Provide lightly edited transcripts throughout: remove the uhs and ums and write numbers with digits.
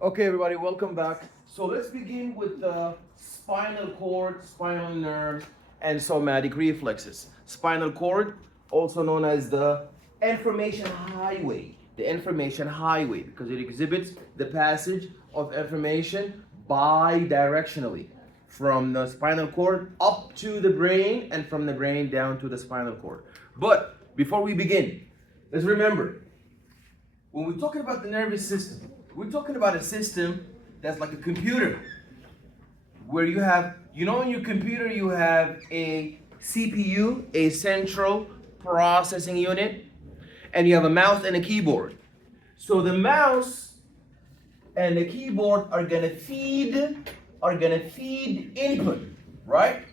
Okay, everybody, welcome back. So let's begin with the spinal cord, spinal nerves, and somatic reflexes. Spinal cord, also known as the information highway. The information highway, because it exhibits the passage of information bidirectionally from the spinal cord up to the brain and from the brain down to the spinal cord. But before we begin, let's remember, when we're talking about the nervous system, we're talking about a system that's like a computer, where you have, in your computer, you have a CPU, a central processing unit, and you have a mouse and a keyboard. So the mouse and the keyboard are gonna feed input, right?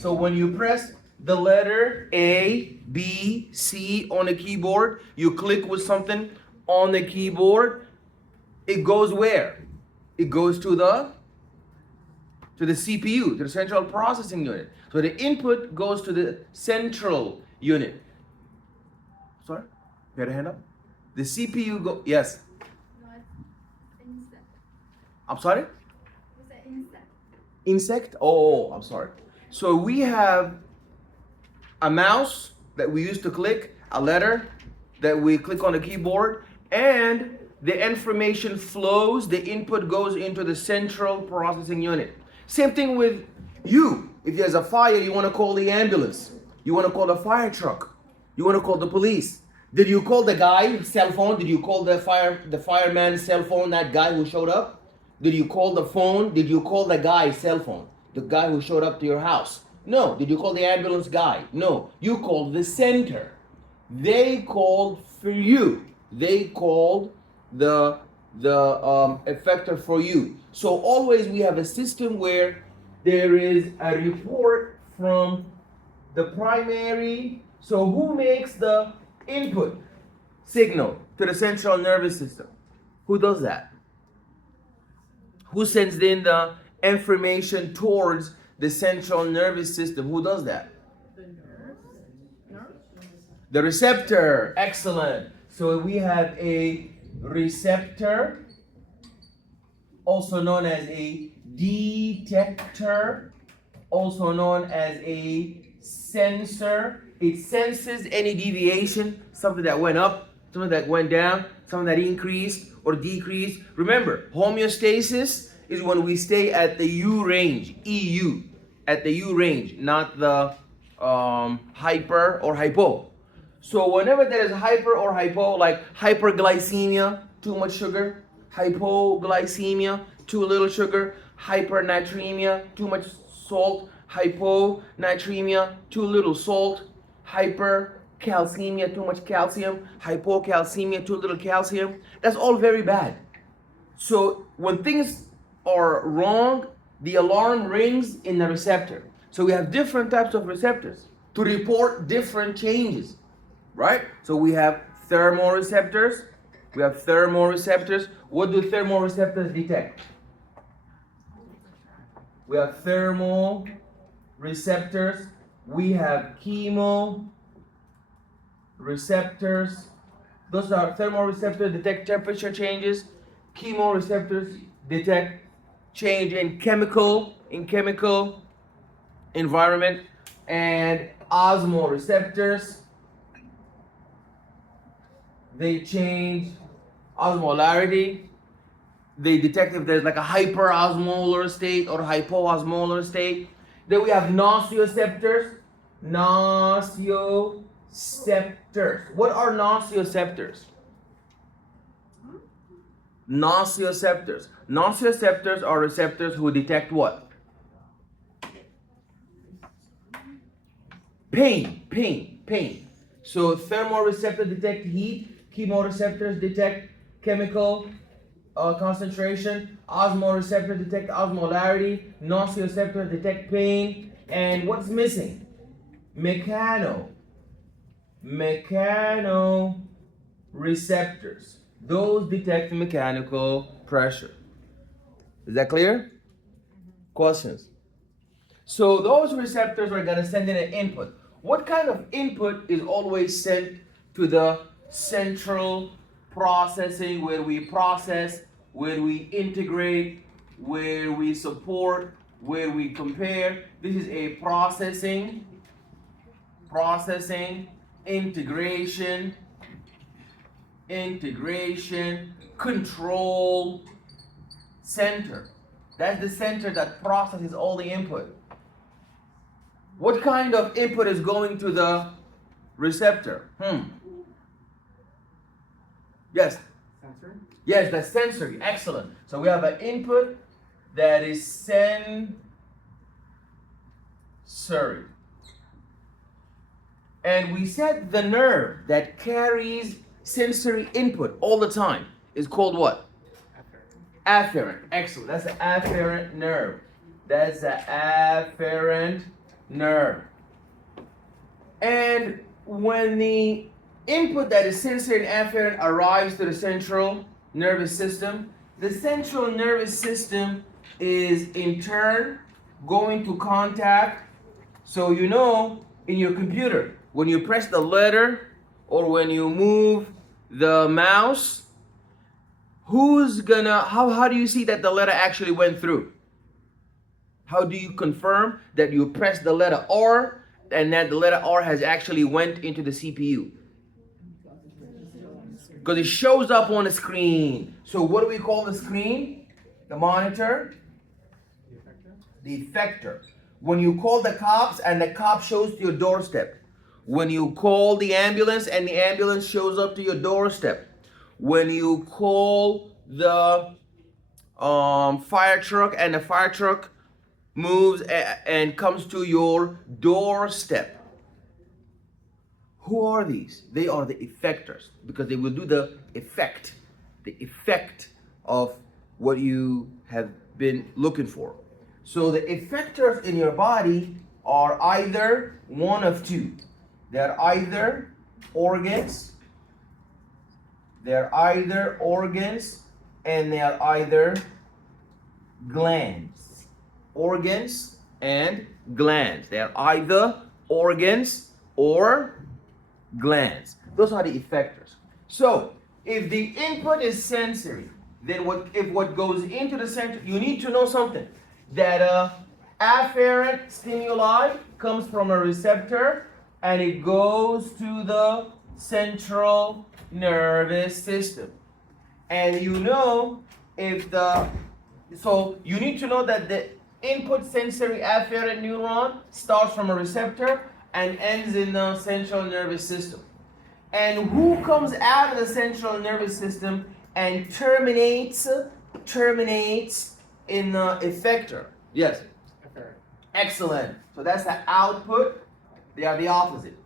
So when you press the letter A, B, C on the keyboard, you click with something on the keyboard, it goes where? It goes to the CPU, to the central processing unit. So the input goes to the central unit. Sorry? You had a hand up? The CPU yes. No, insect. I'm sorry? It's an insect. Insect? Oh, I'm sorry. So we have a mouse that we use to click, a letter that we click on the keyboard, and the information flows, the input goes into the central processing unit. Same thing with you. If there's a fire, you want to call the ambulance. You want to call the fire truck. You want to call the police. Did you call the guy's cell phone? Did you call the fireman's cell phone, that guy who showed up? Did you call the phone? Did you call the guy's cell phone? The guy who showed up to your house? No. Did you call the ambulance guy? No. You called the center. They called for you. They called the effector for you. So always we have a system where there is a report from the primary. So who makes the input signal to the central nervous system? Who does that? Who sends in the information towards the central nervous system? Who does that? The nerve. The receptor. Excellent. So we have a receptor, also known as a detector, also known as a sensor. It senses any deviation, something that went up, something that went down, something that increased or decreased. Remember, homeostasis is when we stay at the U range, EU, at the U range, not the hyper or hypo. So whenever there is hyper or hypo, like hyperglycemia, too much sugar, hypoglycemia, too little sugar, hypernatremia, too much salt, hyponatremia, too little salt, hypercalcemia, too much calcium, hypocalcemia, too little calcium. That's all very bad. So when things are wrong, the alarm rings in the receptor. So we have different types of receptors to report different changes. Right? So we have thermoreceptors. We have thermoreceptors. What do thermoreceptors detect? We have thermoreceptors. We have chemoreceptors. Those are thermoreceptors, detect temperature changes. Chemoreceptors detect change in chemical environment. And osmoreceptors, they change osmolarity. They detect if there's like a hyperosmolar state or hypoosmolar state. Then we have nociceptors. Nociceptors. What are nociceptors? Nociceptors. Nociceptors are receptors who detect what? Pain. So thermoreceptors detect heat. Chemoreceptors detect chemical concentration. Osmoreceptors detect osmolarity. Nociceptors detect pain. And what's missing? Mechanoreceptors. Those detect mechanical pressure. Is that clear? Questions? So those receptors are going to send in an input. What kind of input is always sent to the central processing, where we process where we integrate, where we support, where we compare. This is a processing, integration, control center. That's the center that processes all the input. What kind of input is going to the receptor? Yes. Sensory? Yes, that's sensory. Excellent. So we have an input that is sensory. And we said the nerve that carries sensory input all the time is called what? Afferent. Excellent. That's the afferent nerve. That's the afferent nerve. And when the input that is sensory and afferent arrives to the central nervous system, the central nervous system is in turn going to contact. So you know, in your computer, when you press the letter or when you move the mouse, how do you see that the letter actually went through? How do you confirm that you pressed the letter R and that the letter R has actually went into the CPU? Because it shows up on the screen. So what do we call the screen? The monitor? The effector. When you call the cops and the cop shows to your doorstep. When you call the ambulance and the ambulance shows up to your doorstep. When you call the fire truck and the fire truck moves and comes to your doorstep. Who are these? They are the effectors because they will do the effect of what you have been looking for. So the effectors in your body are either one of two. They're either organs, and they are either glands. Organs and glands. They are either organs or glands. Those are the effectors. So if the input is sensory, then what goes into the center, you need to know something. That afferent stimuli comes from a receptor and it goes to the central nervous system. And you know so you need to know that the input sensory afferent neuron starts from a receptor and ends in the central nervous system. And who comes out of the central nervous system and terminates in the effector? Yes. Afferent. Excellent. So that's the output. They are the opposite.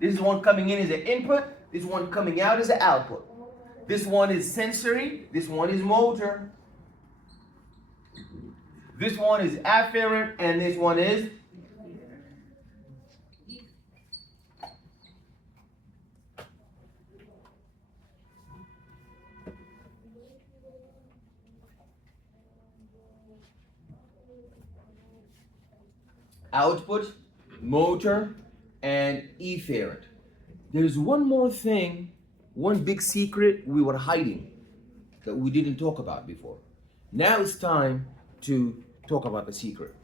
This one coming in is the input. This one coming out is the output. This one is sensory. This one is motor. This one is afferent, and this one is output, motor, and efferent. There's one more thing, one big secret we were hiding that we didn't talk about before. Now it's time to talk about the secret.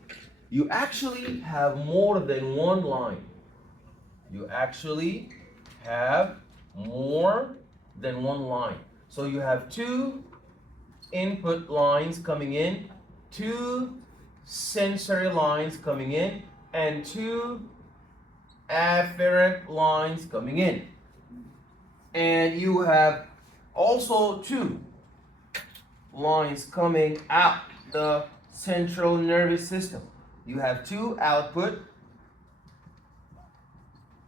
You actually have more than one line. You actually have more than one line. So you have two input lines coming in, two sensory lines coming in, and two afferent lines coming in. And you have also two lines coming out the central nervous system. You have two output,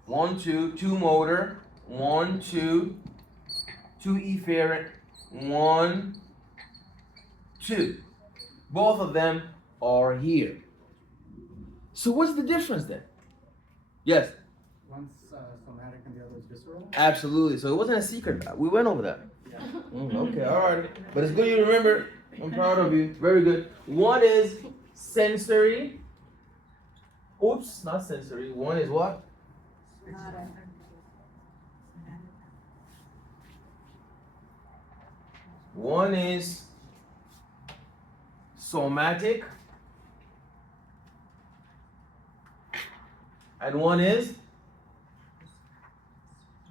1, 2, 2 motor, 1, 2, 2 efferent, 1, 2. Both of them are here. So what's the difference then? Yes? One's somatic and the other is visceral. Absolutely. So it wasn't a secret. We went over that. Yeah. Okay, all right. But it's good you remember. I'm proud of you. Very good. One is sensory. Oops, not sensory. One is what? One is somatic, and one is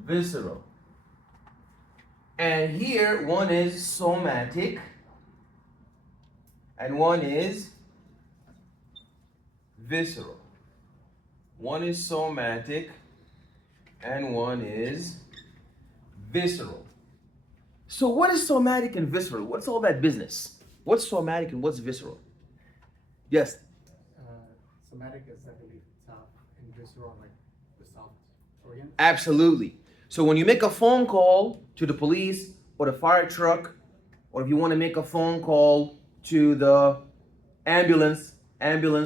visceral. And here one is somatic and one is visceral. One is somatic and one is visceral. So what is somatic and visceral? What's all that business? What's somatic and what's visceral? Yes. Somatic is, I believe, soft, and visceral, like the soft organ. Absolutely. So when you make a phone call to the police or the fire truck, or if you want to make a phone call to the ambulance,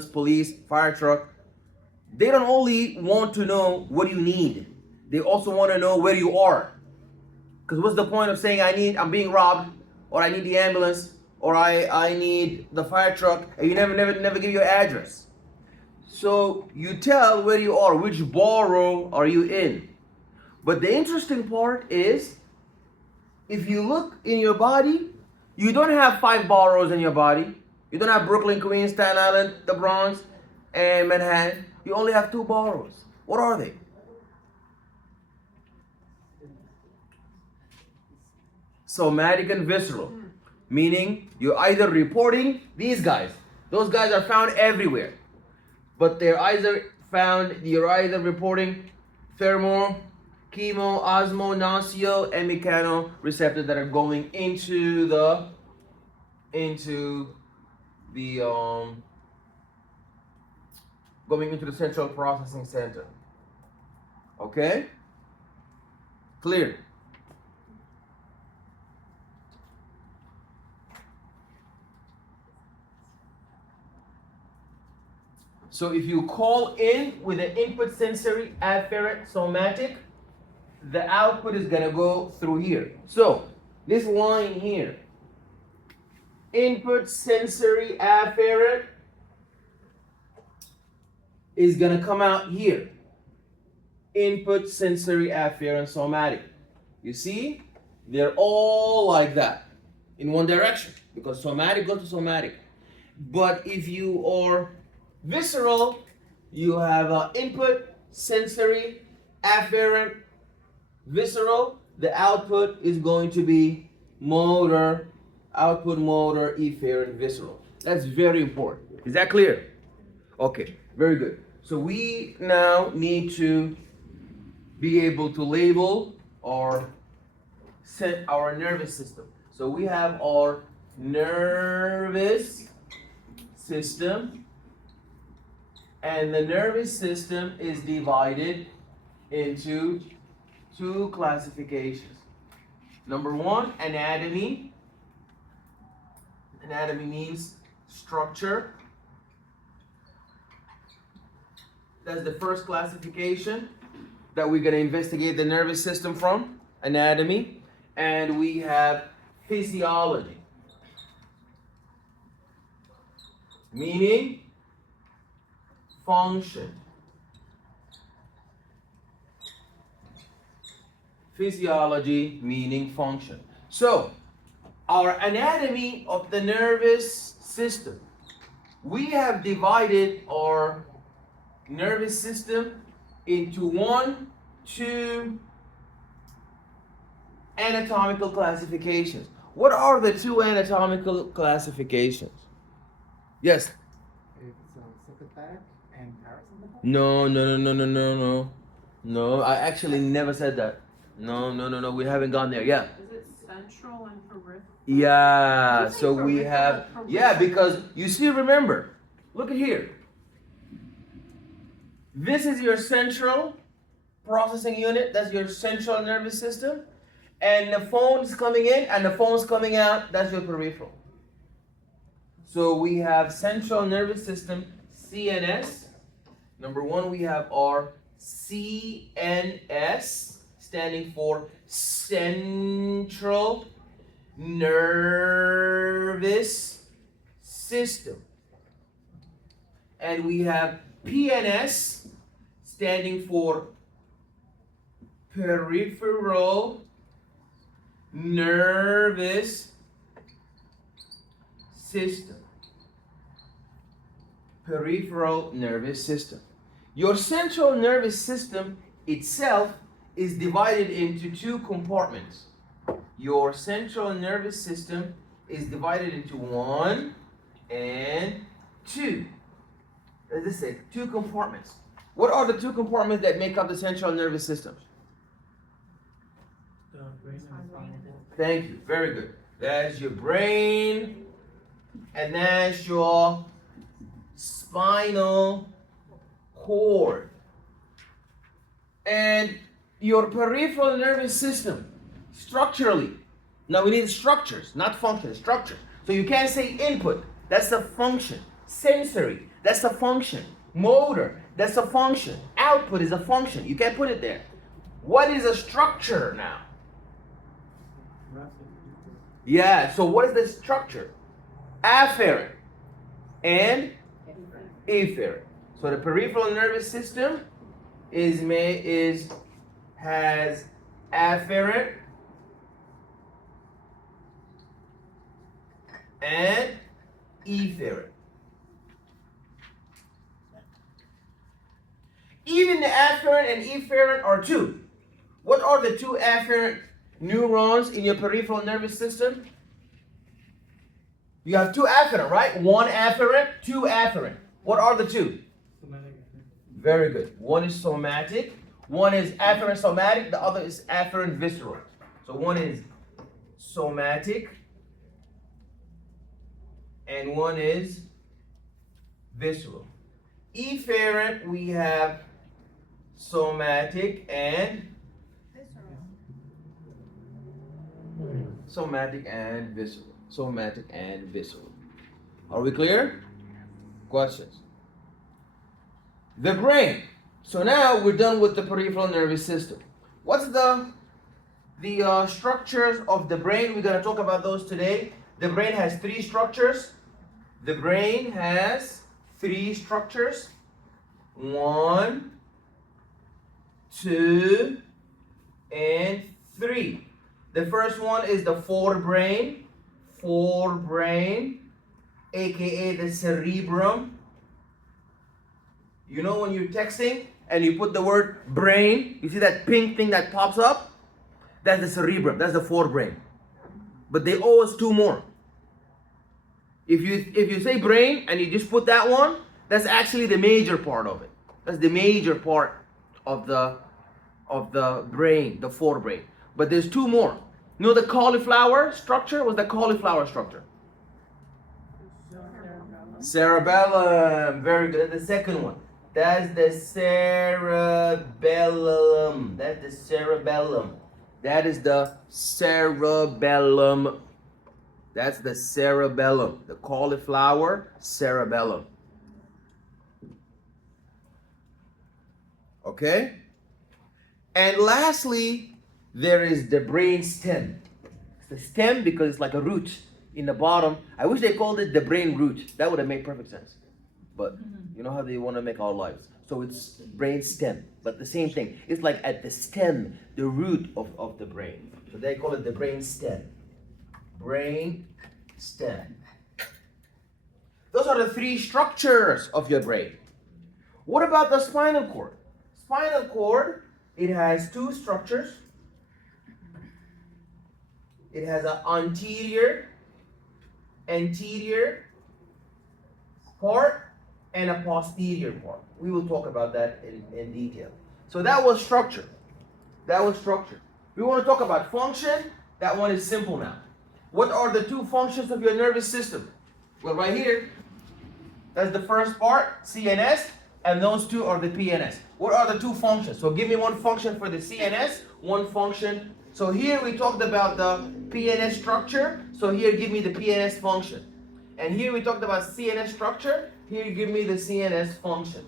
police, fire truck, they don't only want to know what you need. They also want to know where you are. Because what's the point of saying I'm being robbed, or I need the ambulance, or I need the fire truck, and you never give your address. So you tell where you are, which borough are you in. But the interesting part is, if you look in your body, you don't have 5 boroughs in your body. You don't have Brooklyn, Queens, Staten Island, the Bronx, and Manhattan. You only have 2 boroughs. What are they? Somatic and visceral. Meaning you're either reporting these guys. Those guys are found everywhere. But you're either reporting thermo, chemo, osmo, noceo, and mechanoreceptors that are going into the central processing center. Okay? Clear? So if you call in with the input sensory afferent somatic, the output is going to go through here. So this line here, input sensory afferent, is going to come out here. Input sensory afferent somatic. You see, they're all like that in one direction because somatic goes to somatic. But if you are visceral, you have input sensory afferent visceral. The output is going to be motor, output motor efferent visceral. That's very important. Is that clear? Okay, very good. So we now need to be able to label our nervous system. So we have our nervous system, and the nervous system is divided into 2 classifications. Number 1, anatomy. Anatomy means structure. That's the first classification that we're going to investigate the nervous system from, anatomy. And we have physiology, meaning function. Physiology meaning function. So, our anatomy of the nervous system, we have divided our nervous system into 1, 2 anatomical classifications. What are the 2 anatomical classifications? Yes. It's sympathetic and parasympathetic. No, I actually never said that. No, we haven't gone there. Yeah. Is it central and peripheral? Yeah, Did you say so we have, peripheral? yeah, because you see, remember, look at here. This is your central processing unit, that's your central nervous system. And the phone's coming in and the phone's coming out, that's your peripheral. So we have central nervous system, CNS. Number 1, we have our CNS, standing for Central Nervous System. And we have PNS, standing for Peripheral Nervous System. peripheral nervous system. Your central nervous system itself is divided into two compartments. Your central nervous system is divided into 1 and 2. As I said, two compartments. What are the two compartments that make up the central nervous system? The brain and the spinal cord. Thank you. Very good. That's your brain, and that's your spinal cord. And your peripheral nervous system, structurally. Now we need structures, not functions, structure. So you can't say input, that's the function. Sensory, that's the function. Motor, that's a function. Output is a function. You can't put it there. What is a structure now? Yeah, so what is the structure? Afferent and efferent. So the peripheral nervous system has afferent and efferent. Even the afferent and efferent are two. What are the two afferent neurons in your peripheral nervous system? You have two afferent, right? One afferent, two afferent. What are the two? Somatic. Very good. One is somatic. One is afferent somatic. The other is afferent visceral. So one is somatic and one is visceral. Efferent, we have somatic and visceral. Somatic and visceral. Are we clear? Questions? The brain. So now we're done with the peripheral nervous system. What's the structures of the brain? We're going to talk about those today. The brain has three structures. The brain has three structures. 1, 2, and 3. The first one is the forebrain, aka the cerebrum. You know when you're texting and you put the word brain, you see that pink thing that pops up? That's the cerebrum, that's the forebrain. But they owe us two more. If you say brain and you just put that one, that's actually the major part of it. That's the major part of the brain, the forebrain. But there's two more. You know the cauliflower structure? What's the cauliflower structure? Cerebellum. Very good. And the second one. That's the cerebellum. That's the cerebellum. That is the cerebellum. That's the cerebellum. The cauliflower cerebellum. Okay? And lastly, there is the brain stem. It's the stem because it's like a root in the bottom. I wish they called it the brain root. That would have made perfect sense. But you know how they want to make our lives. So it's brain stem. But the same thing. It's like at the stem, the root of the brain. So they call it the brain stem. Brain stem. Those are the three structures of your brain. What about the spinal cord? Spinal cord, it has two structures. It has an anterior part and a posterior part. We will talk about that in detail. So that was structure. We want to talk about function. That one is simple now. What are the two functions of your nervous system? Well, right here, that's the first part, CNS, and those two are the PNS. What are the two functions? So give me one function for the CNS, one function. So here we talked about the PNS structure. So here give me the PNS function. And here we talked about CNS structure. Here you give me the CNS function.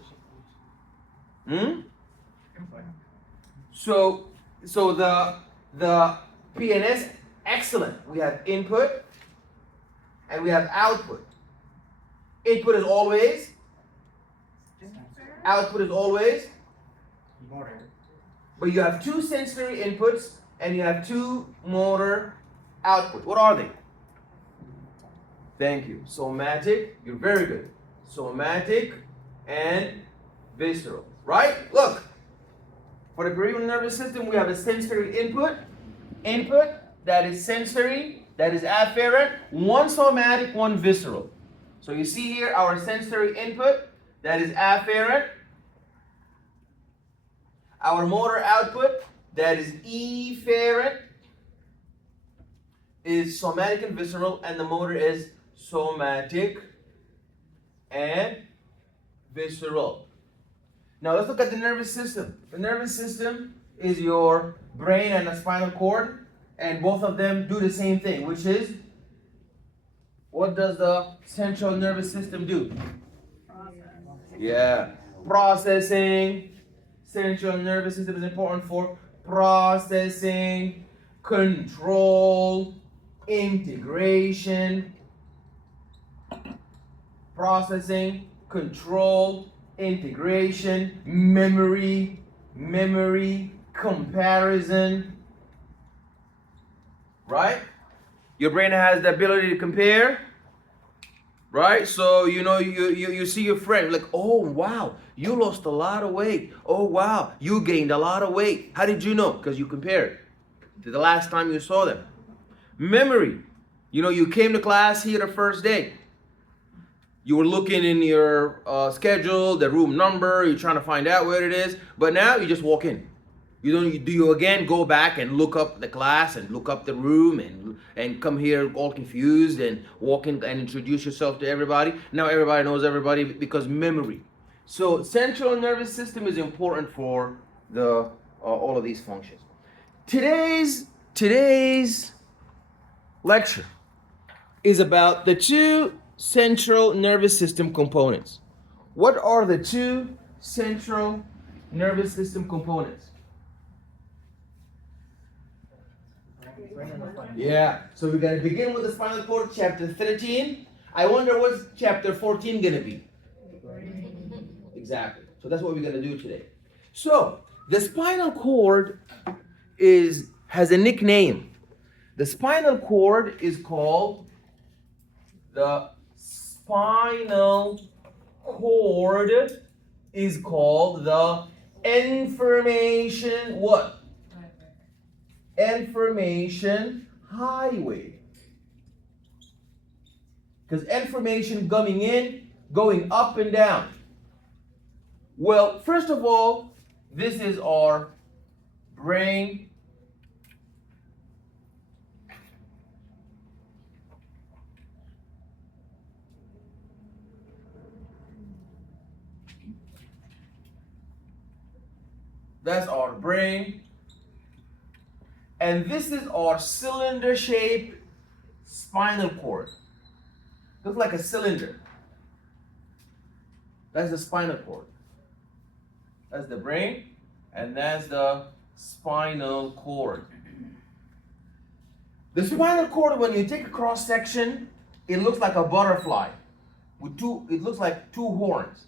So the PNS, excellent. We have input and we have output. Input is always, output is always, but you have two sensory inputs and you have two motor output. What are they? Thank you. Somatic, you're very good. somatic, and visceral. Right? Look. For the peripheral nervous system, we have a sensory input. Input, that is sensory, that is afferent. One somatic, one visceral. So you see here our sensory input, that is afferent. Our motor output, that is efferent, is somatic and visceral, and the motor is somatic and visceral. Now let's look at the nervous system. The nervous system is your brain and the spinal cord, and both of them do the same thing, which is, what does the central nervous system do? Yeah, processing. Central nervous system is important for processing, control, integration. Processing, control, integration, memory, comparison. Right? Your brain has the ability to compare. Right? So you see your friend like, oh wow, you lost a lot of weight. Oh wow, you gained a lot of weight. How did you know? Because you compared to the last time you saw them. Memory. You came to class here the first day. You were looking in your schedule, the room number, you're trying to find out where it is, but now you just walk in. You again go back and look up the class and look up the room and come here all confused and walk in and introduce yourself to everybody. Now everybody knows everybody because memory. So central nervous system is important for the all of these functions. Today's lecture is about the two central nervous system components. What are the two central nervous system components? Yeah, so we're going to begin with the spinal cord, chapter 13. I wonder what's chapter 14 going to be? Exactly. So that's what we're going to do today. So, the spinal cord has a nickname. The spinal cord is called the spinal cord is called the information what? Information highway. Because information coming in, going up and down. Well, first of all, this is our brain. That's our brain. And this is our cylinder-shaped spinal cord. Looks like a cylinder. That's the spinal cord. That's the brain, and that's the spinal cord. The spinal cord, when you take a cross section, it looks like a butterfly. It looks like two horns.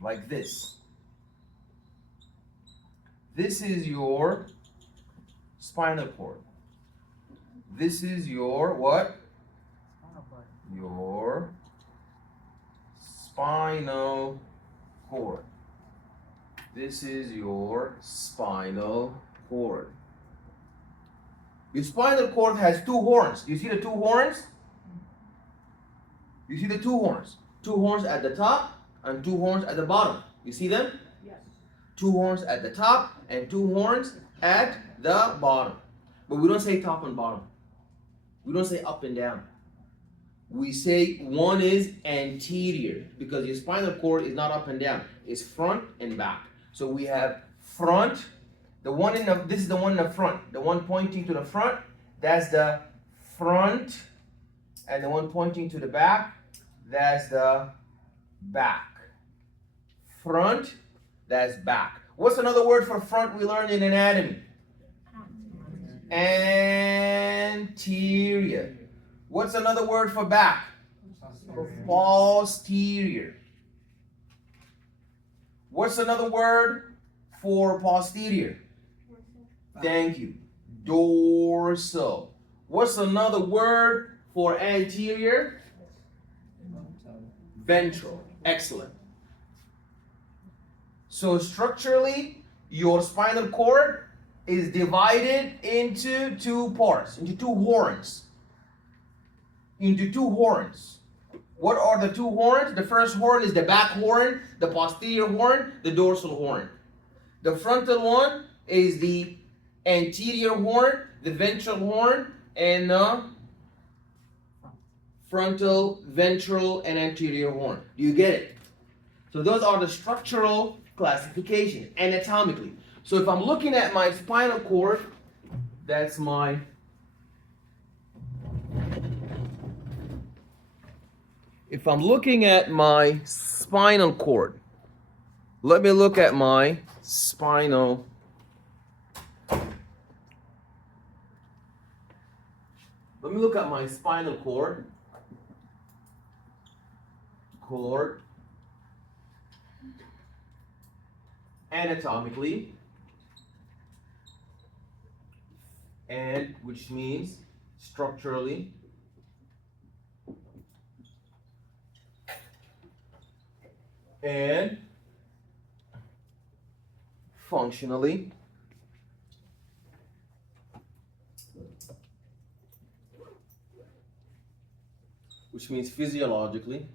Like this. This is your spinal cord. This is your what? Your spinal cord. This is your spinal cord. Your spinal cord has two horns. You see the two horns? You see the two horns? Two horns at the top and two horns at the bottom. You see them? Yes. Two horns at the top and two horns at the bottom. But we don't say top and bottom. We don't say up and down. We say one is anterior because your spinal cord is not up and down. It's front and back. So we have front. This is the one in the front. The one pointing to the front, that's the front. And the one pointing to the back, that's the back. Front, that's back. What's another word for front we learned in anatomy? Anterior. What's another word for back? Posterior. What's another word for posterior? Thank you. Dorsal. What's another word for anterior? ventral. Excellent. So structurally, your spinal cord is divided into two parts, into two horns. What are the two horns? The first horn is the back horn, the posterior horn, the dorsal horn. The frontal one is the anterior horn, the ventral horn, and the frontal, ventral, and anterior horn. Do you get it? So those are the structural classification, anatomically. So if I'm looking at my spinal cord, that's my if I'm looking at my spinal cord, let me look at my spinal cord. Anatomically, and which means structurally, and functionally, which means physiologically,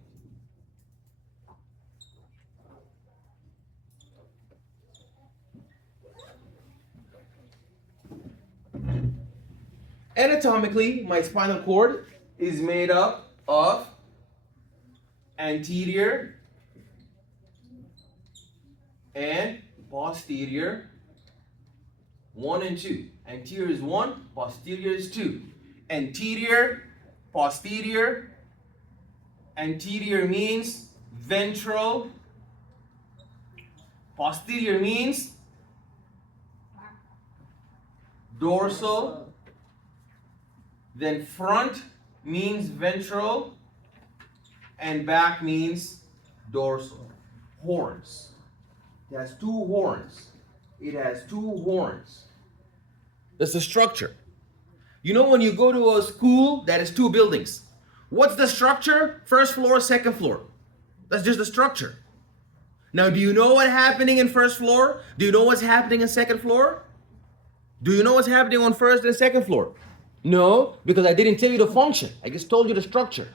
anatomically, my spinal cord is made up of anterior and posterior, 1 and 2. Anterior is 1, posterior is 2. Anterior, posterior. Anterior means ventral. Posterior means dorsal. Then front means ventral, and back means dorsal. Horns. It has two horns. That's the structure. You know when you go to a school that is two buildings, what's the structure? First floor, second floor. That's just the structure. Now, do you know what's happening in first floor? Do you know what's happening in second floor? Do you know what's happening on first and second floor? No, because I didn't tell you the function. I just told you the structure.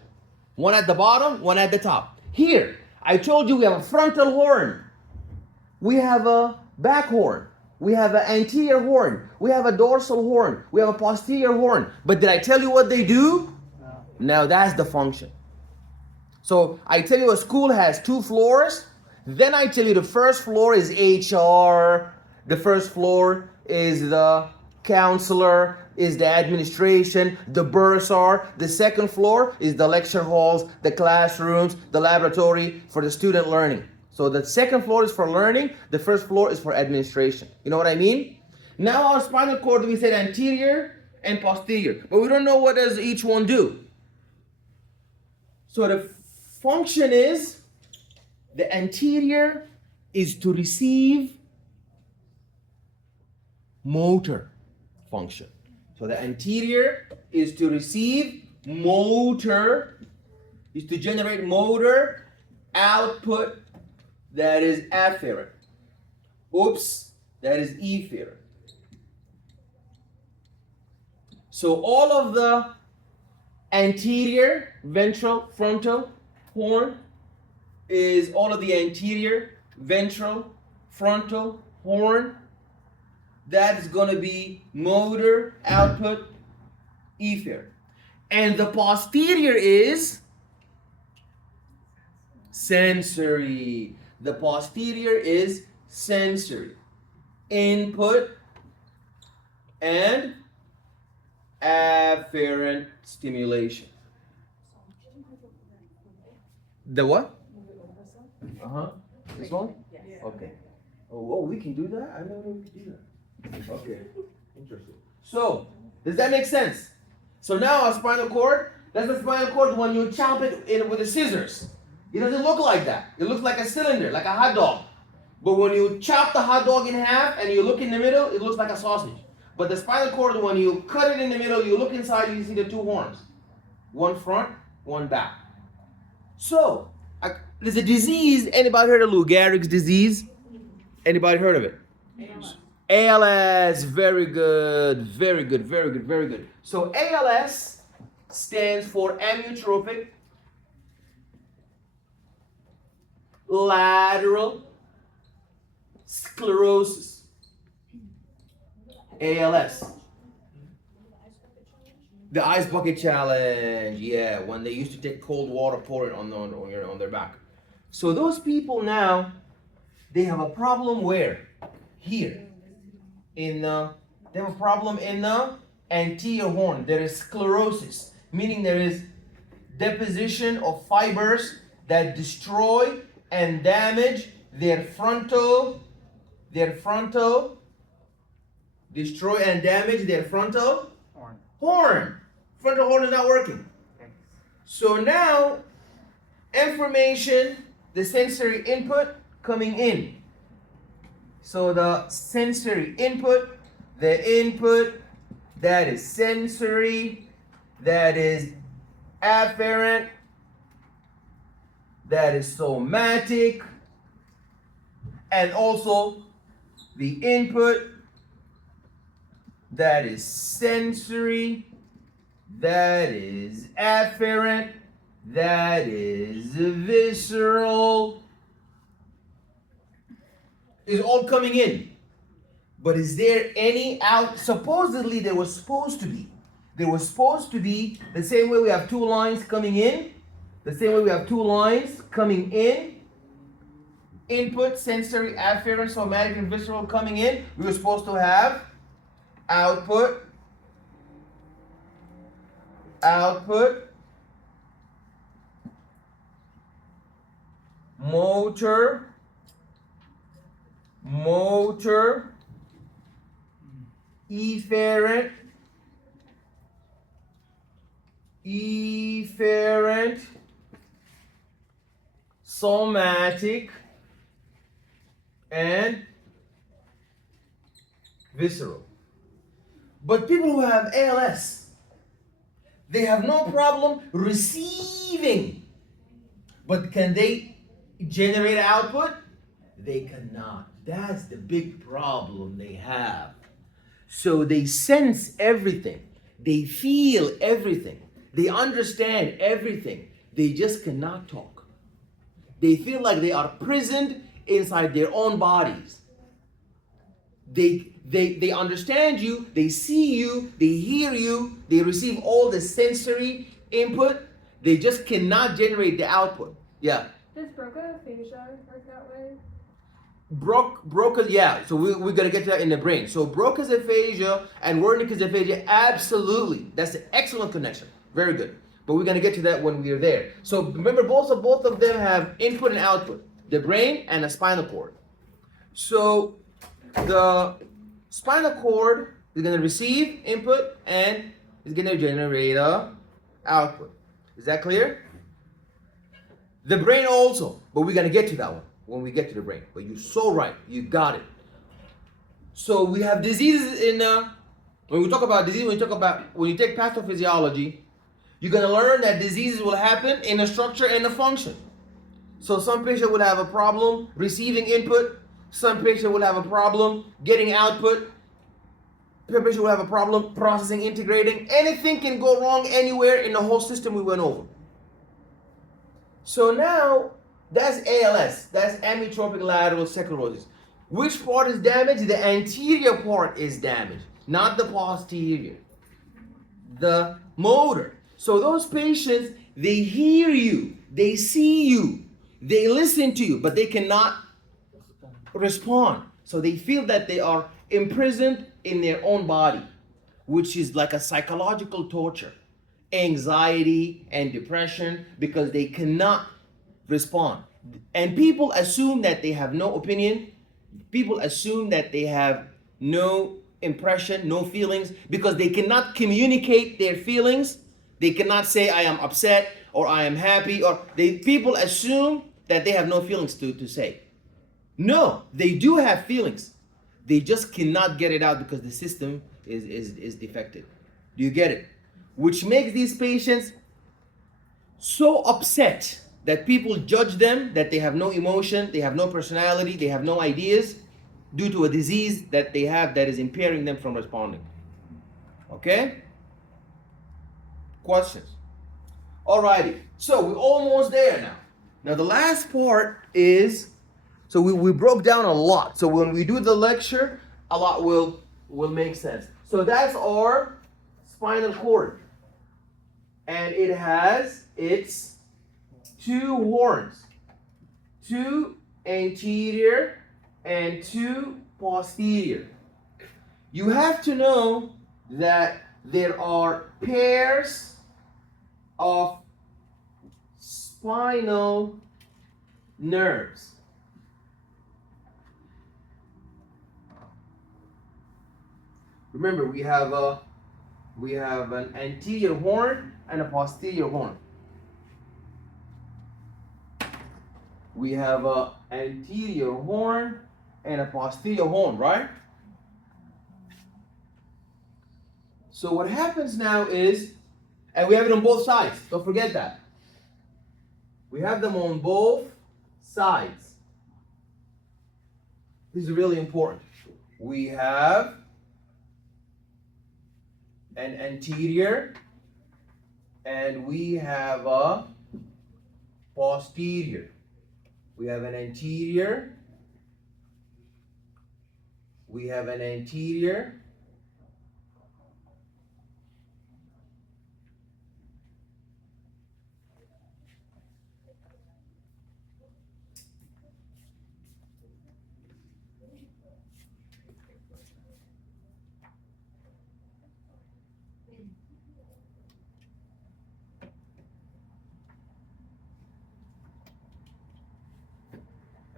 One at the bottom, one at the top. Here, I told you we have a frontal horn. We have a back horn. We have an anterior horn. We have a dorsal horn. We have a posterior horn. But did I tell you what they do? No. Now that's the function. So I tell you a school has 2 floors. Then I tell you the first floor is HR. The first floor is the counselor, is the administration, the bursar. The second floor is the lecture halls, the classrooms, the laboratory for the student learning. So the second floor is for learning, the first floor is for administration. You know what I mean? Now our spinal cord, we said anterior and posterior, but we don't know what does each one do. So the function is, the anterior is to receive motor function. So the anterior is to receive motor, is to generate motor output that is afferent. Oops, that is efferent. So all of the anterior, ventral, frontal horn is all of the anterior, ventral, frontal horn. That is going to be motor output efferent. And the posterior is sensory. The posterior is sensory. Input and afferent stimulation. The what? This one? Okay. Oh, we can do that? I never knew we could do that. Okay. Interesting. So, does that make sense? So now our spinal cord, that's the spinal cord when you chop it in with the scissors. It doesn't look like that. It looks like a cylinder, like a hot dog. But when you chop the hot dog in half and you look in the middle, it looks like a sausage. But the spinal cord, when you cut it in the middle, you look inside, you see the 2 horns. One front, one back. So, There's a disease. Anybody heard of Lou Gehrig's disease? Anybody heard of it? ALS. Very good. Very good. Very good. Very good. So ALS stands for amyotrophic lateral sclerosis. ALS. The ice bucket challenge, yeah, when they used to take cold water, pour it on their back. So those people now, they have a problem where? Here. They have a problem in the anterior horn. There is sclerosis, meaning there is deposition of fibers that destroy and damage their frontal, destroy and damage their frontal horn. Frontal horn is not working. So now, information, the sensory input coming in. So the sensory input, the input that is sensory, that is afferent, that is somatic, and also the input that is sensory, that is afferent, that is visceral, is all coming in. But is there any out? Supposedly there was supposed to be. There was supposed to be the same way we have two lines coming in, the same way we have two lines coming in, input, sensory, afferent, somatic, and visceral coming in. We were supposed to have output, motor, efferent, somatic, and visceral. But people who have ALS, they have no problem receiving. But can they generate output? They cannot. That's the big problem they have. So they sense everything. They feel everything. They understand everything. They just cannot talk. They feel like they are prisoned inside their own bodies. They understand you, they see you, they hear you, they receive all the sensory input. They just cannot generate the output. Yeah. Does Broca aphasia work that way? Broca's, yeah, so we're going to get to that in the brain. So Broca's aphasia and Wernicke's aphasia, absolutely. That's an excellent connection. Very good. But we're going to get to that when we're there. So remember, both of them have input and output. The brain and the spinal cord. So the spinal cord is going to receive input and is going to generate a output. Is that clear? The brain also, but we're going to get to that one when we get to the brain. But you're so right. You got it. So we have diseases in when we talk about disease, when you take pathophysiology, you're going to learn that diseases will happen in a structure and a function. So some patient will have a problem receiving input. Some patient will have a problem getting output. Some patient will have a problem processing, integrating. Anything can go wrong anywhere in the whole system we went over. So now, that's ALS. That's amyotrophic lateral sclerosis. Which part is damaged? The anterior part is damaged, not the posterior. The motor. So those patients, they hear you, they see you, they listen to you, but they cannot respond. So they feel that they are imprisoned in their own body, which is like a psychological torture, anxiety and depression, because they cannot respond. And people assume that they have no opinion. People assume that they have no impression, no feelings, because they cannot communicate their feelings. They cannot say, I am upset, or I am happy, or people assume that they have no feelings to say. No, they do have feelings. They just cannot get it out because the system is defective. Do you get it? Which makes these patients so upset that people judge them, that they have no emotion, they have no personality, they have no ideas due to a disease that they have that is impairing them from responding. Okay? Questions? Alrighty, so we're almost there now. Now the last part is, so we broke down a lot. So when we do the lecture, a lot will make sense. So that's our spinal cord. And it has its two horns, two anterior and two posterior. You have to know that there are pairs of spinal nerves. Remember, we have an anterior horn and a posterior horn. We have an anterior horn and a posterior horn, right? So what happens now is, and we have it on both sides, don't forget that. We have them on both sides. This is really important. We have an anterior and we have a posterior. We have an anterior. We have an anterior.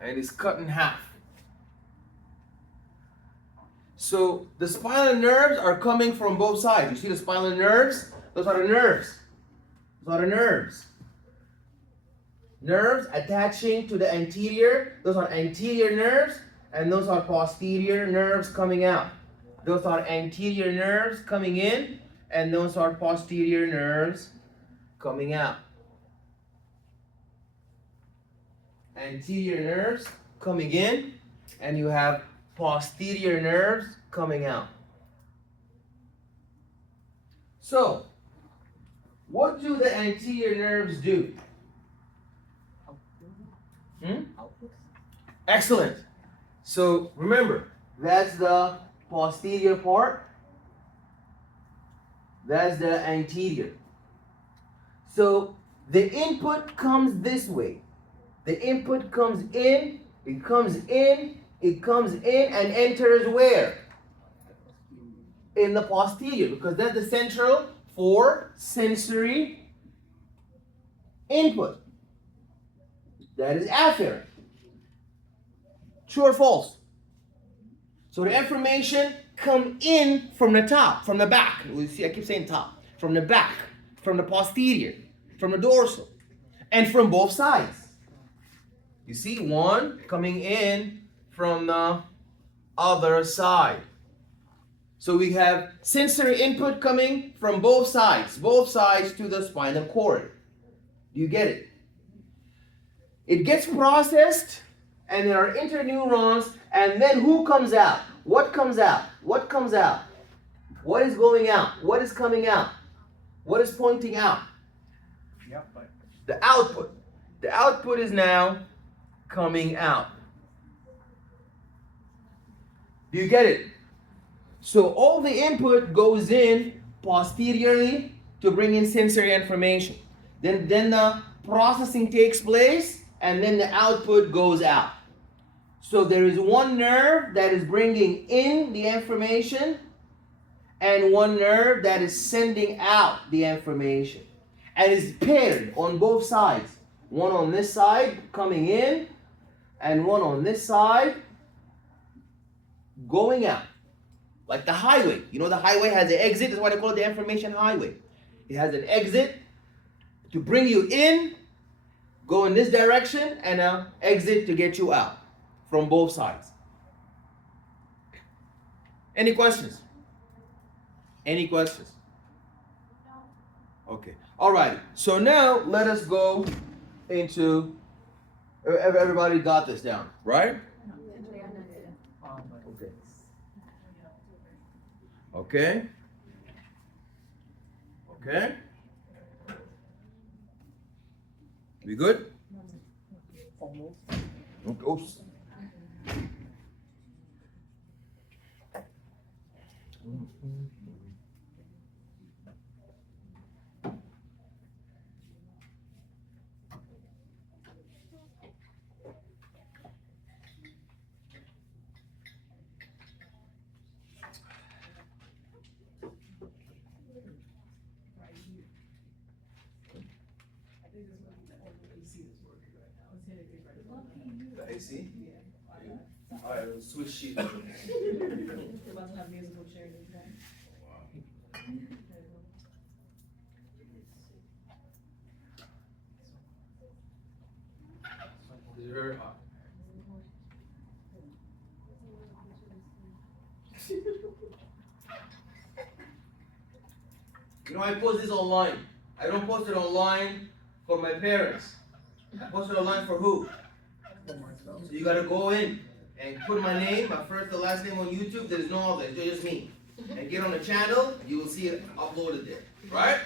And it's cut in half. So the spinal nerves are coming from both sides. You see the spinal nerves? Those are the nerves. Those are the nerves. Nerves attaching to the anterior. Those are anterior nerves. And those are posterior nerves coming out. Those are anterior nerves coming in. And those are posterior nerves coming out. Anterior nerves coming in, and you have posterior nerves coming out. So, what do the anterior nerves do? Excellent. So remember, that's the posterior part. That's the anterior. So the input comes this way. The input comes in, it comes in, it comes in and enters where? In the posterior, because that's the central for sensory input. That is afferent. True or false? So the information come in from the top, from the back. You see, I keep saying top. From the back, from the posterior, from the dorsal, and from both sides. You see one coming in from the other side. So we have sensory input coming from both sides to the spinal cord. Do you get it? It gets processed, and there are interneurons, and then who comes out? What comes out? What comes out? What is going out? What is coming out? What is pointing out? The output. The output is now coming out. Do you get it? So all the input goes in posteriorly to bring in sensory information. Then the processing takes place, and then the output goes out. So there is one nerve that is bringing in the information and one nerve that is sending out the information. And is paired on both sides. One on this side coming in and one on this side going out. Like the highway. You know the highway has an exit. That's why they call it the information highway. It has an exit to bring you in, go in this direction, and an exit to get you out from both sides. Any questions? Any questions? Okay. All right. So now let us go into. Everybody got this down, right? Okay. Okay. Okay. We good? Oops. The AC? Alright, let's switch sheets. About to have musical chairs today. It's very hot. You know, I post this online. I don't post it online for my parents. I post it online for who? So you gotta go in and put my name, my first and last name on YouTube. There's no other, it's just me. And get on the channel, you will see it uploaded there. Right?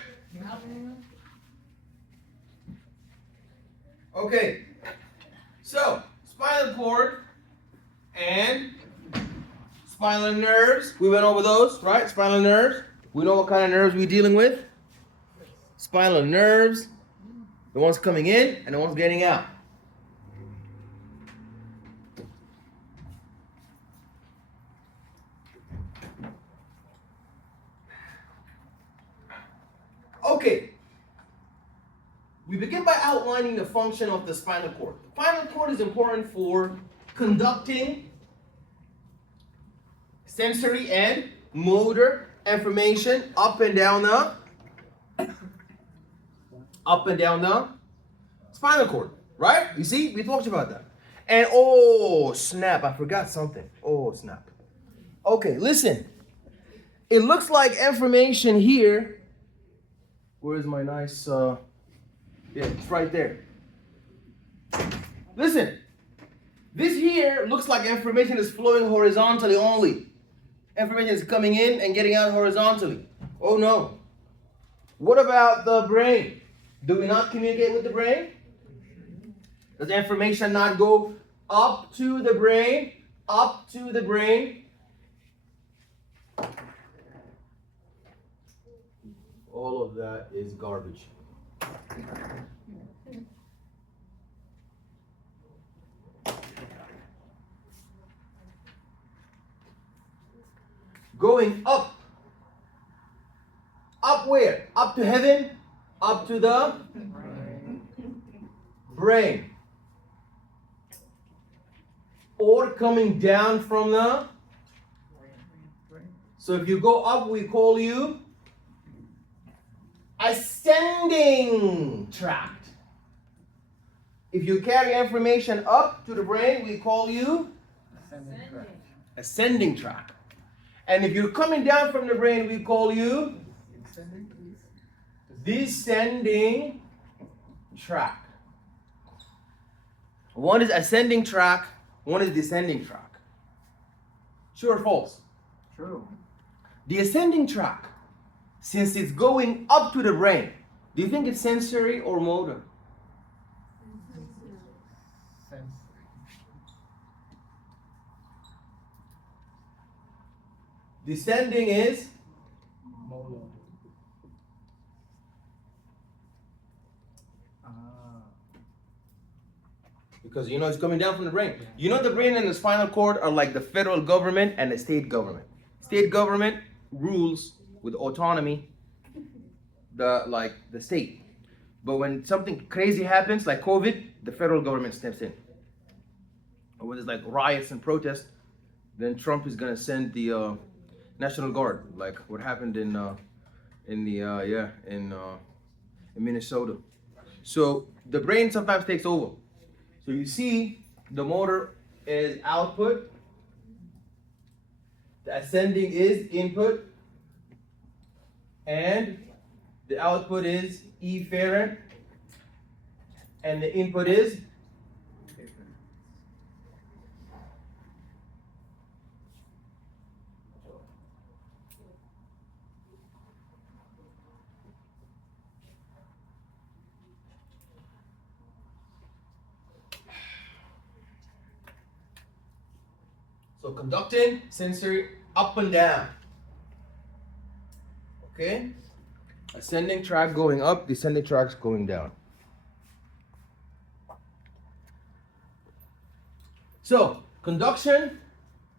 Okay. So, spinal cord and spinal nerves. We went over those, right? Spinal nerves. We know what kind of nerves we're dealing with. Spinal nerves, the ones coming in and the ones getting out. Okay. We begin by outlining the function of the spinal cord. The spinal cord is important for conducting sensory and motor information up and down the spinal cord, right? You see, we talked about that. And oh snap, I forgot something. Oh snap. Okay, listen. It looks like information here. Where's my nice yeah, it's right there. Listen. This here looks like information is flowing horizontally only. Information is coming in and getting out horizontally. Oh no. What about the brain? Do we not communicate with the brain? Does the information not go up to the brain? Up to the brain? All of that is garbage. Going up. Up where? Up to heaven? Up to the brain. Or coming down from the. So if you go up, we call you ascending tract. If you carry information up to the brain, we call you ascending tract. And if you're coming down from the brain, we call you descending tract. One is ascending tract, one is descending tract. True or false? True. The ascending tract, since it's going up to the brain, do you think it's sensory or motor? Sensory. Descending is Motor. because you know it's coming down from the brain. You know the brain and the spinal cord are like the federal government and the state government. State government rules with autonomy, the state. But when something crazy happens, like COVID, the federal government steps in. Or when there's like riots and protests, then Trump is gonna send the National Guard, like what happened in Minnesota. So the brain sometimes takes over. So you see, the motor is output, the ascending is input, and the output is efferent, and the input is so conducting, sensory, up and down. Okay? Ascending tract going up, descending tracts going down. So, conduction,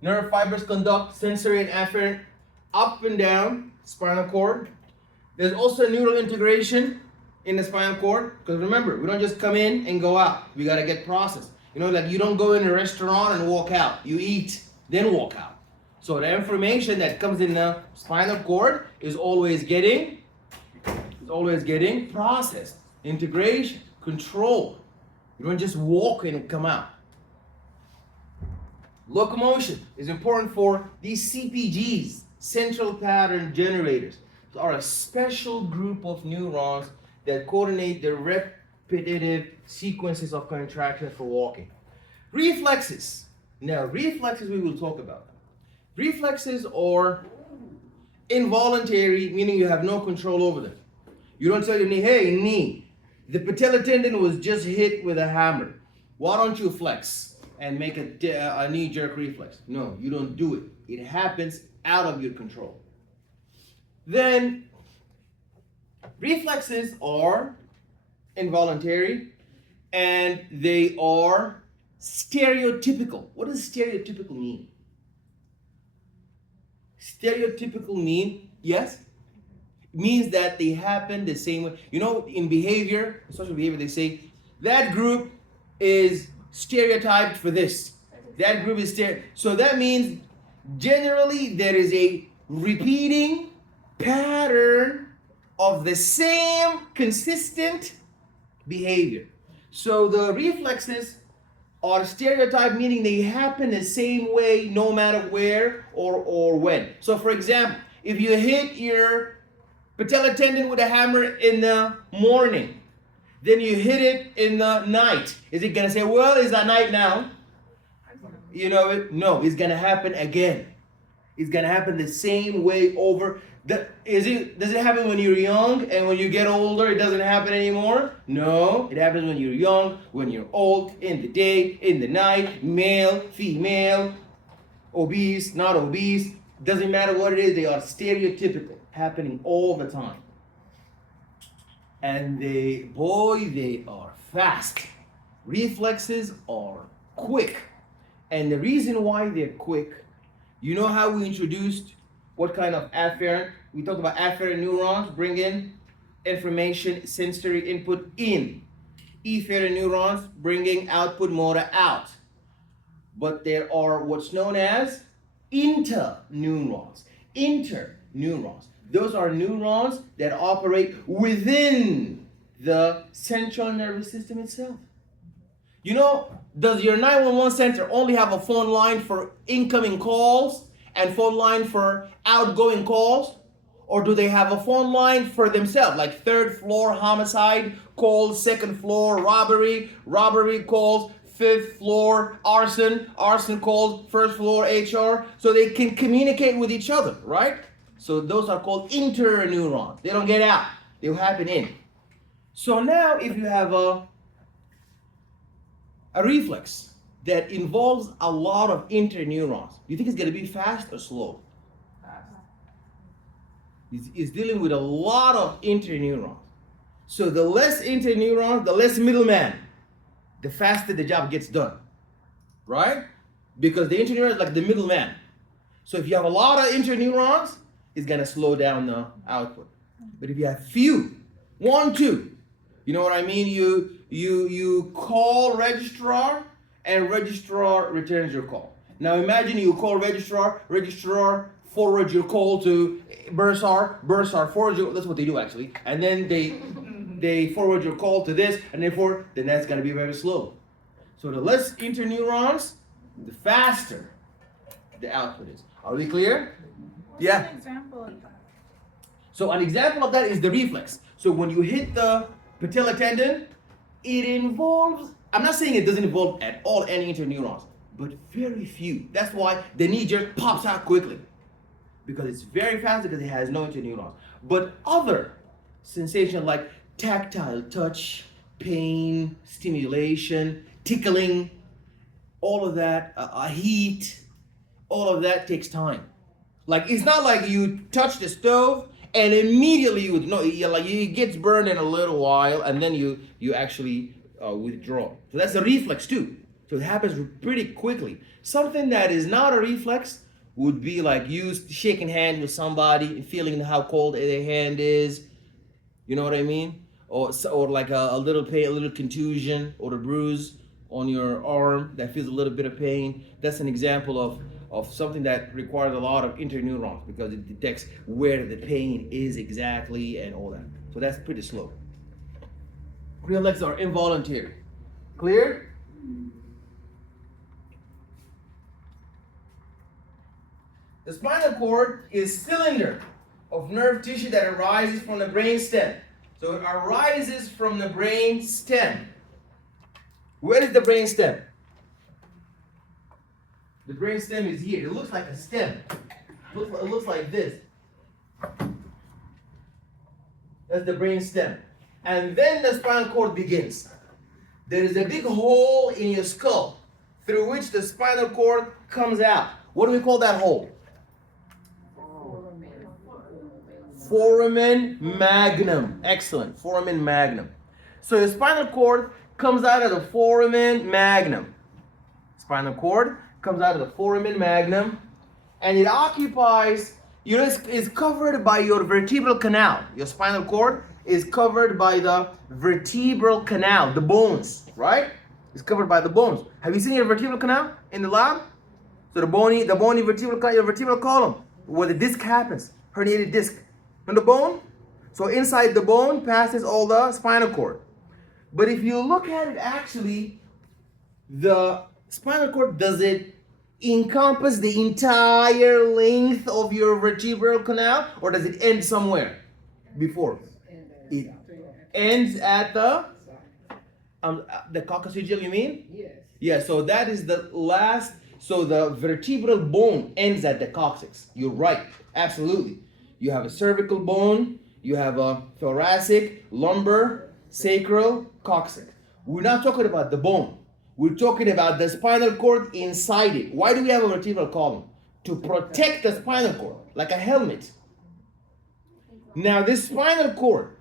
nerve fibers conduct sensory and afferent up and down spinal cord. There's also neural integration in the spinal cord, because remember, we don't just come in and go out. We got to get processed. You know, like you don't go in a restaurant and walk out. You eat, then walk out. So the information that comes in the spinal cord is always getting processed, integration, control. You don't just walk in and come out. Locomotion is important for these CPGs, central pattern generators. They are a special group of neurons that coordinate the repetitive sequences of contractions for walking. Reflexes. Now, reflexes we will talk about. Reflexes are involuntary, meaning you have no control over them. You don't tell your knee, hey, knee, the patellar tendon was just hit with a hammer. Why don't you flex and make a knee-jerk reflex? No, you don't do it. It happens out of your control. Then, reflexes are involuntary and they are stereotypical. What does stereotypical mean? Stereotypical mean, yes, means that they happen the same way. You know, in behavior, social behavior, they say that group is stereotyped for this. That group is so that means generally there is a repeating pattern of the same consistent behavior. So the reflexes are stereotyped, meaning they happen the same way no matter where or when. So for example, if you hit your patellar tendon with a hammer in the morning, then you hit it in the night, is it gonna say, well, it's at night now? You know, no, it's gonna happen again. It's gonna happen the same way over. Does it happen when you're young and when you get older it doesn't happen anymore? No, it happens when you're young, when you're old, in the day, in the night, male, female, obese, not obese. Doesn't matter what it is, they are stereotypical, happening all the time. And they are fast. Reflexes are quick. And the reason why they're quick, you know how we introduced what kind of afferent? We talked about afferent neurons bring in information, sensory input in. Efferent neurons bringing output motor out. But there are what's known as interneurons. Interneurons. Those are neurons that operate within the central nervous system itself. You know, does your 911 center only have a phone line for incoming calls and phone line for outgoing calls? Or do they have a phone line for themselves, like third floor homicide calls, second floor robbery calls, fifth floor arson calls, first floor HR, so they can communicate with each other, right? So those are called interneurons. They don't get out, they will happen in. So now if you have a reflex that involves a lot of interneurons, do you think it's going to be fast or slow? Fast. It's dealing with a lot of interneurons. So the less interneurons, the less middleman, the faster the job gets done, right? Because the interneuron is like the middleman. So if you have a lot of interneurons, it's going to slow down the output. But if you have few, 1, 2, you know what I mean? You call registrar, and registrar returns your call. Now imagine you call registrar forwards your call to bursar forwards your, that's what they do actually, and then they forward your call to this, and therefore then that's going to be very slow. So the less interneurons, the faster the output is. Are we clear? Yeah. An example of that. So an example of that is the reflex. So when you hit the patellar tendon, It involves, I'm not saying it doesn't involve at all any interneurons, but very few. That's why the knee jerk pops out quickly. Because it's very fast because it has no interneurons. But other sensations like tactile touch, pain, stimulation, tickling, all of that, heat, all of that takes time. Like it's not like you touch the stove and immediately you know, like it gets burned in a little while and then you actually withdraw. So that's a reflex too. So it happens pretty quickly. Something that is not a reflex would be like you shaking hands with somebody and feeling how cold their hand is. You know what I mean? Or like a little pain, a little contusion or a bruise on your arm that feels a little bit of pain. That's an example of something that requires a lot of interneurons because it detects where the pain is exactly and all that. So that's pretty slow. Reflexes are involuntary. Clear? The spinal cord is a cylinder of nerve tissue that arises from the brain stem. So it arises from the brain stem. Where is the brain stem? The brain stem is here. It looks like a stem. It looks like this. That's the brain stem. And then the spinal cord begins. There is a big hole in your skull through which the spinal cord comes out. What do we call that hole? Foramen magnum. Excellent. Foramen magnum. So the spinal cord comes out of the foramen magnum. Spinal cord comes out of the foramen magnum and it occupies, you know, it's covered by your vertebral canal. Your spinal cord is covered by the vertebral canal, the bones, right? It's covered by the bones. Have you seen your vertebral canal in the lab? So the bony vertebral canal, your vertebral column, where the disc happens, herniated disc. On the bone, so inside the bone passes all the spinal cord. But if you look at it actually, the spinal cord, does it encompass the entire length of your vertebral canal or does it end somewhere before? It ends at the coccygeal, you mean? Yes. Yeah, so that is the last, so the vertebral bone ends at the coccyx. You're right, absolutely. You have a cervical bone, you have a thoracic, lumbar, sacral, coccyx. We're not talking about the bone. We're talking about the spinal cord inside it. Why do we have a vertebral column? To protect the spinal cord, like a helmet. Now this spinal cord,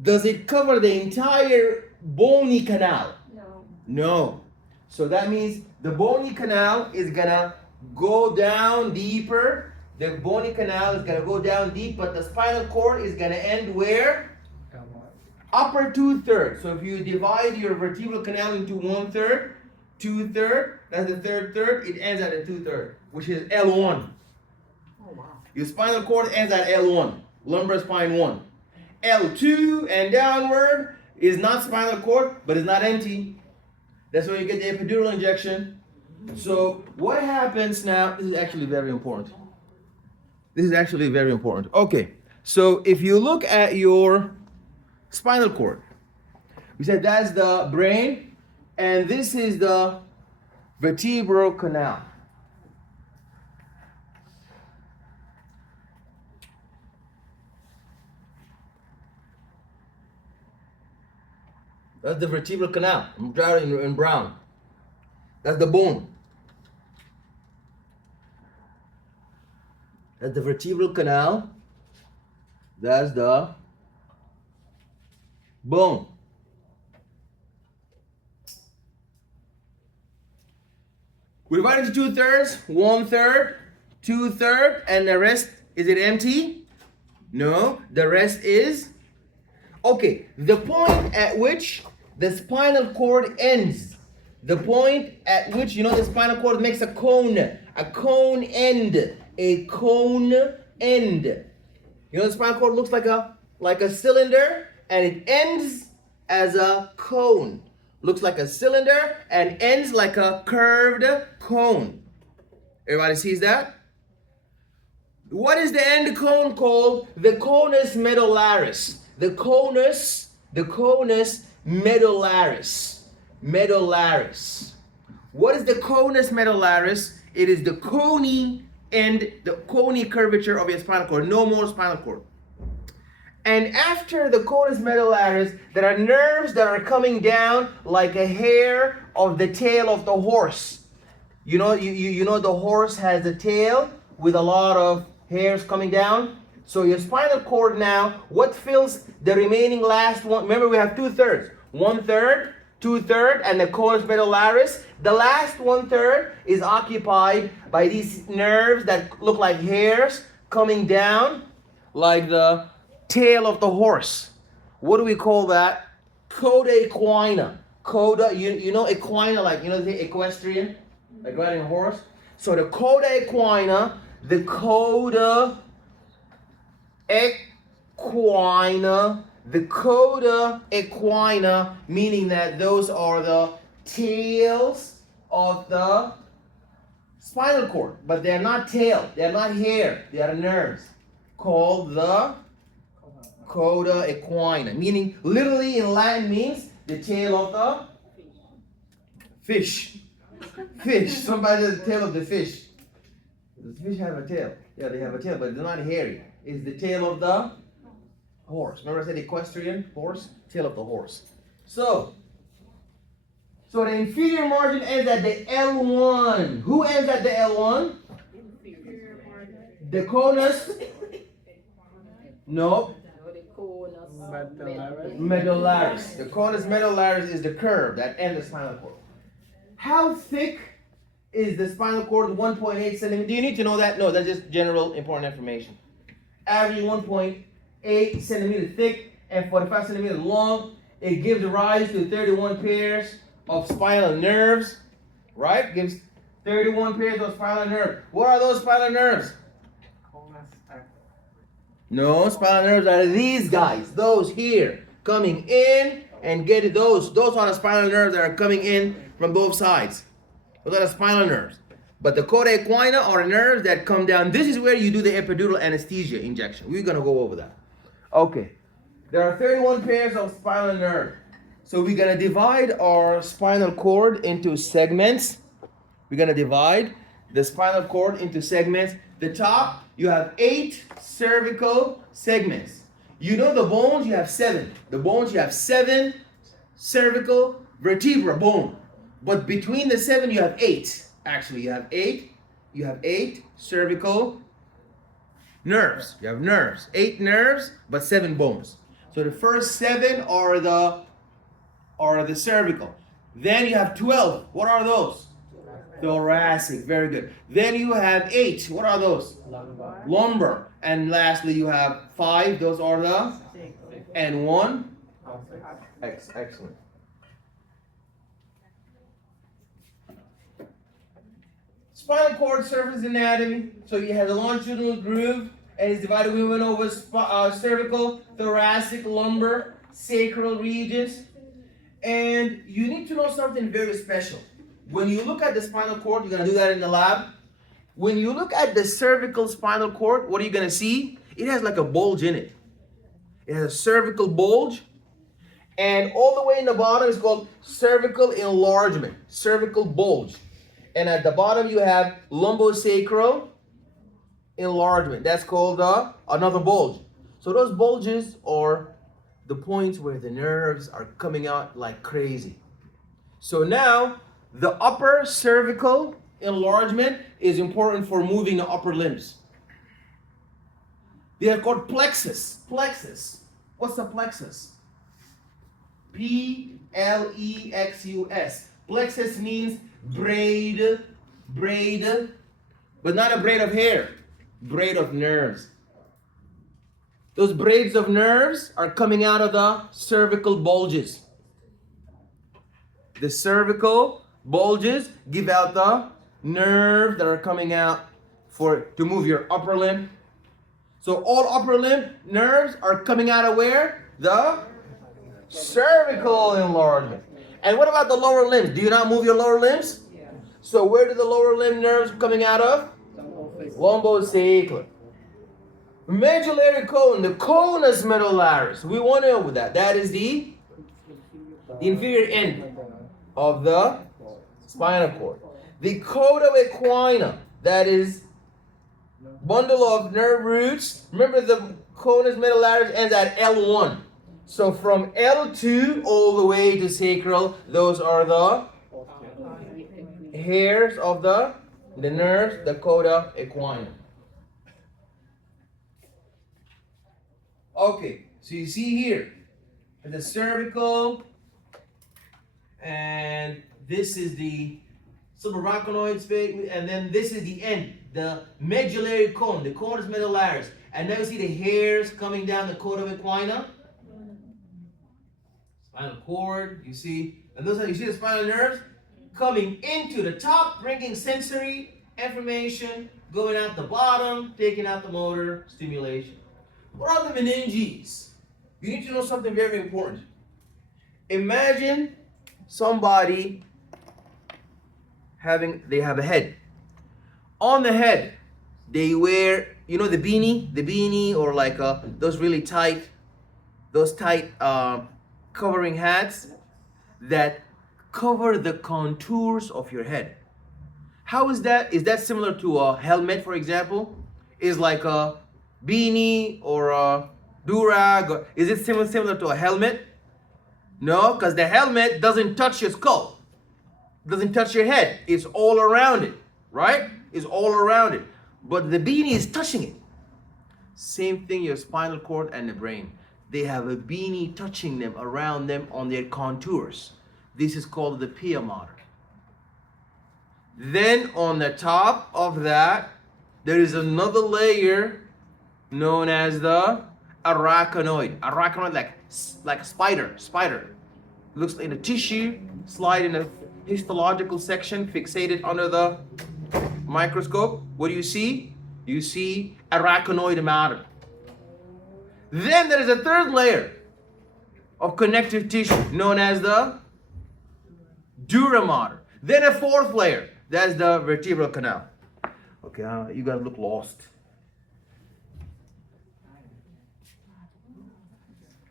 does it cover the entire bony canal? No. No. So that means the bony canal is gonna go down deeper. The bony canal is going to go down deep, but the spinal cord is going to end where? Upper 2/3. So if you divide your vertebral canal into 1/3, 2/3, that's the third, it ends at a 2/3, which is L1. Oh, wow. Your spinal cord ends at L1, lumbar spine 1. L2 and downward is not spinal cord, but it's not empty. That's where you get the epidural injection. So what happens now, this is actually very important. This is actually very important. Okay, so if you look at your spinal cord, we said that's the brain, and this is the vertebral canal. That's the vertebral canal. I'm drawing in brown. That's the bone. That's the vertebral canal. That's the bone. We divide into 2/3, 1/3, 2/3, and the rest, is it empty? No, the rest is, okay, the point at which the spinal cord ends. The point at which, you know, the spinal cord makes a cone end. A cone end. You know, the spinal cord looks like a cylinder and it ends as a cone. Looks like a cylinder and ends like a curved cone. Everybody sees that? What is the end cone called? The conus medullaris. The conus medullaris. Medullaris. What is the conus medullaris? It is the coney and the coney curvature of your spinal cord. No more spinal cord. And after the conus medullaris, there are nerves that are coming down like a hair of the tail of the horse. You know the horse has a tail with a lot of hairs coming down. So your spinal cord now, what fills the remaining last one? Remember, we have 2/3. 1/3, 2/3, and the conus medullaris. The last 1/3 is occupied by these nerves that look like hairs coming down like the tail of the horse. What do we call that? Coda equina. Coda, you know equina, like the equestrian, like riding a horse. So the coda equina, the coda equina, the coda equina, meaning that those are the tails of the spinal cord, but they're not tail, they're not hair, they are nerves, called the coda equina, meaning literally in Latin means the tail of the fish. Fish. Somebody says the tail of the fish. Does fish have a tail? Yeah, they have a tail, but they're not hairy. It's the tail of the horse. Remember I said equestrian horse? Tail of the horse. So the inferior margin ends at the L1. Who ends at the L1? The conus. No. Medullaris. The conus medullaris is the curve that ends the spinal cord. How thick is the spinal cord? 1.8 centimeters. Do you need to know that? No, that's just general important information. Average 1.8 centimeters thick and 45 centimeters long. It gives rise to 31 pairs of spinal nerves, right? Gives 31 pairs of spinal nerves. What are those spinal nerves? No, spinal nerves are these guys, those here, coming in and getting those. Those are the spinal nerves that are coming in from both sides. Those are the spinal nerves. But the coda equina are nerves that come down. This is where you do the epidural anesthesia injection. We're going to go over that. Okay. There are 31 pairs of spinal nerve. So we're going to divide our spinal cord into segments. We're going to divide the spinal cord into segments. The top, you have 8 cervical segments. You know the bones, you have 7. The bones, you have 7 cervical vertebra bone. But between the 7, you have 8. Actually, you have 8. You have 8 cervical nerves. You have nerves. 8 nerves, but 7 bones. So the first 7 are the cervical. Then you have 12. What are those? Thoracic. Very good. Then you have 8. What are those? Lumbar. And lastly, you have 5. Those are the and 1. Excellent. Spinal cord surface anatomy. So you have the longitudinal groove, and it's divided. We went over cervical, thoracic, lumbar, sacral regions. And you need to know something very special. When you look at the spinal cord, you're going to do that in the lab. When you look at the cervical spinal cord, what are you going to see? It has like a bulge in it. It has a cervical bulge. And all the way in the bottom is called cervical enlargement, cervical bulge. And at the bottom you have lumbosacral enlargement. That's called another bulge. So those bulges are the points where the nerves are coming out like crazy. So now the upper cervical enlargement is important for moving the upper limbs. They are called plexus. Plexus. What's a plexus? Plexus. Plexus means braid, but not a braid of hair, braid of nerves. Those braids of nerves are coming out of the cervical bulges. The cervical bulges give out the nerves that are coming out to move your upper limb. So all upper limb nerves are coming out of where? The cervical enlargement. And what about the lower limbs? Do you not move your lower limbs? Yeah. So where do the lower limb nerves coming out of? Lumbosacral. Medullary colon, the conus medullaris. We went over that. That is the The inferior end of the spinal cord. The coda equina, that is bundle of nerve roots. Remember the conus medullaris ends at L1. So from L2 all the way to sacral, those are the hairs of the nerves, the coda equina. Okay, so you see here the cervical, and this is the subarachnoid space, and then this is the end, the medullary cone, the conus medullaris. And now you see the hairs coming down the coda equina. Spinal cord, you see, and those are, you see the spinal nerves coming into the top, bringing sensory information, going out the bottom, taking out the motor stimulation. What are the meninges? You need to know something very important. Imagine somebody they have a head. On the head, they wear, you know, the beanie, or like those really tight, covering hats that cover the contours of your head. How is that? Is that similar to a helmet, for example? Is like a beanie or a durag? Is it similar to a helmet? No, because the helmet doesn't touch your skull, doesn't touch your head. It's all around it, right? It's all around it. But the beanie is touching it. Same thing, your spinal cord and the brain. They have a beanie touching them, around them, on their contours. This is called the pia mater. Then on the top of that, there is another layer known as the arachnoid. Arachnoid, like a spider. Looks in a tissue, slide in a histological section, fixated under the microscope. What do you see? You see arachnoid matter. Then there is a third layer of connective tissue known as the dura mater. Then a fourth layer, that's the vertebral canal. Okay, you guys look lost.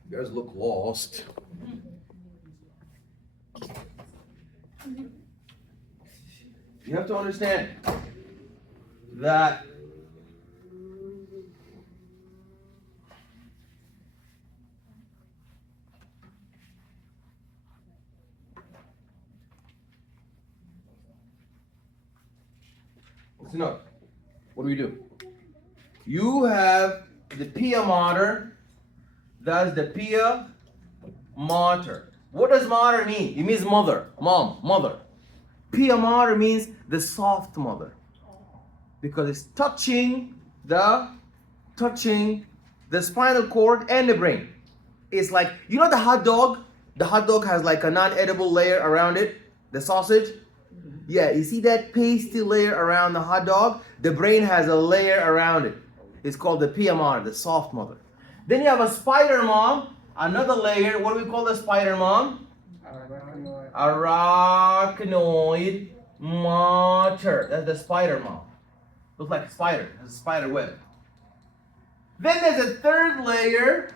You guys look lost. You have to understand that listen up. What do? You have the pia mater. That's the pia mater. What does mater mean? It means mother, mom, mother. Pia mater means the soft mother, because it's touching the spinal cord and the brain. It's like, you know the hot dog? The hot dog has like a non-edible layer around it, the sausage. Yeah, you see that pasty layer around the hot dog? The brain has a layer around it. It's called the pia mater, the soft mother. Then you have a spider mom, another layer. What do we call the spider mom? Arachnoid mater. That's the spider mom. Looks like a spider. It's a spider web. Then there's a third layer.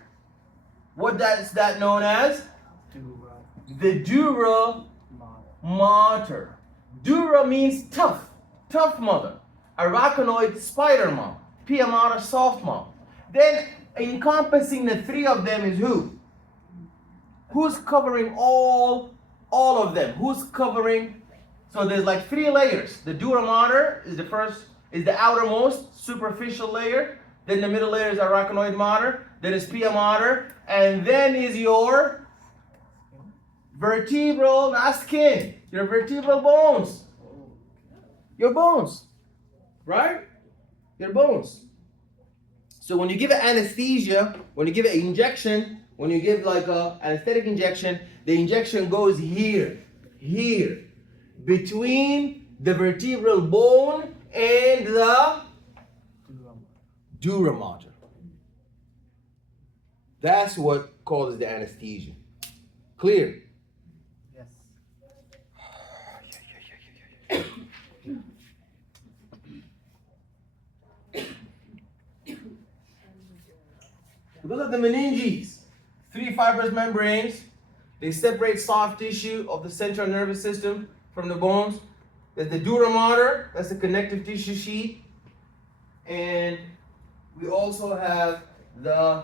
What is that known as? The dura mater. Dura means tough mother. Arachnoid, spider mom. Pia mater, soft mom. Then encompassing the three of them is who? Who's covering all of them? Who's covering? So there's like three layers. The dura mater is the outermost superficial layer. Then the middle layer is arachnoid mater. Then is pia mater, and then is your vertebral, not skin, your vertebral bones. Your bones, right? Your bones. So when you give an anesthesia, when you give an injection, when you give like a anesthetic injection, the injection goes here, between the vertebral bone and the dura mater. That's what causes the anesthesia. Clear? Yes. Those are the meninges. Three fibrous membranes They separate soft tissue of the central nervous system from the bones. There's the dura mater, that's the connective tissue sheet. And we also have the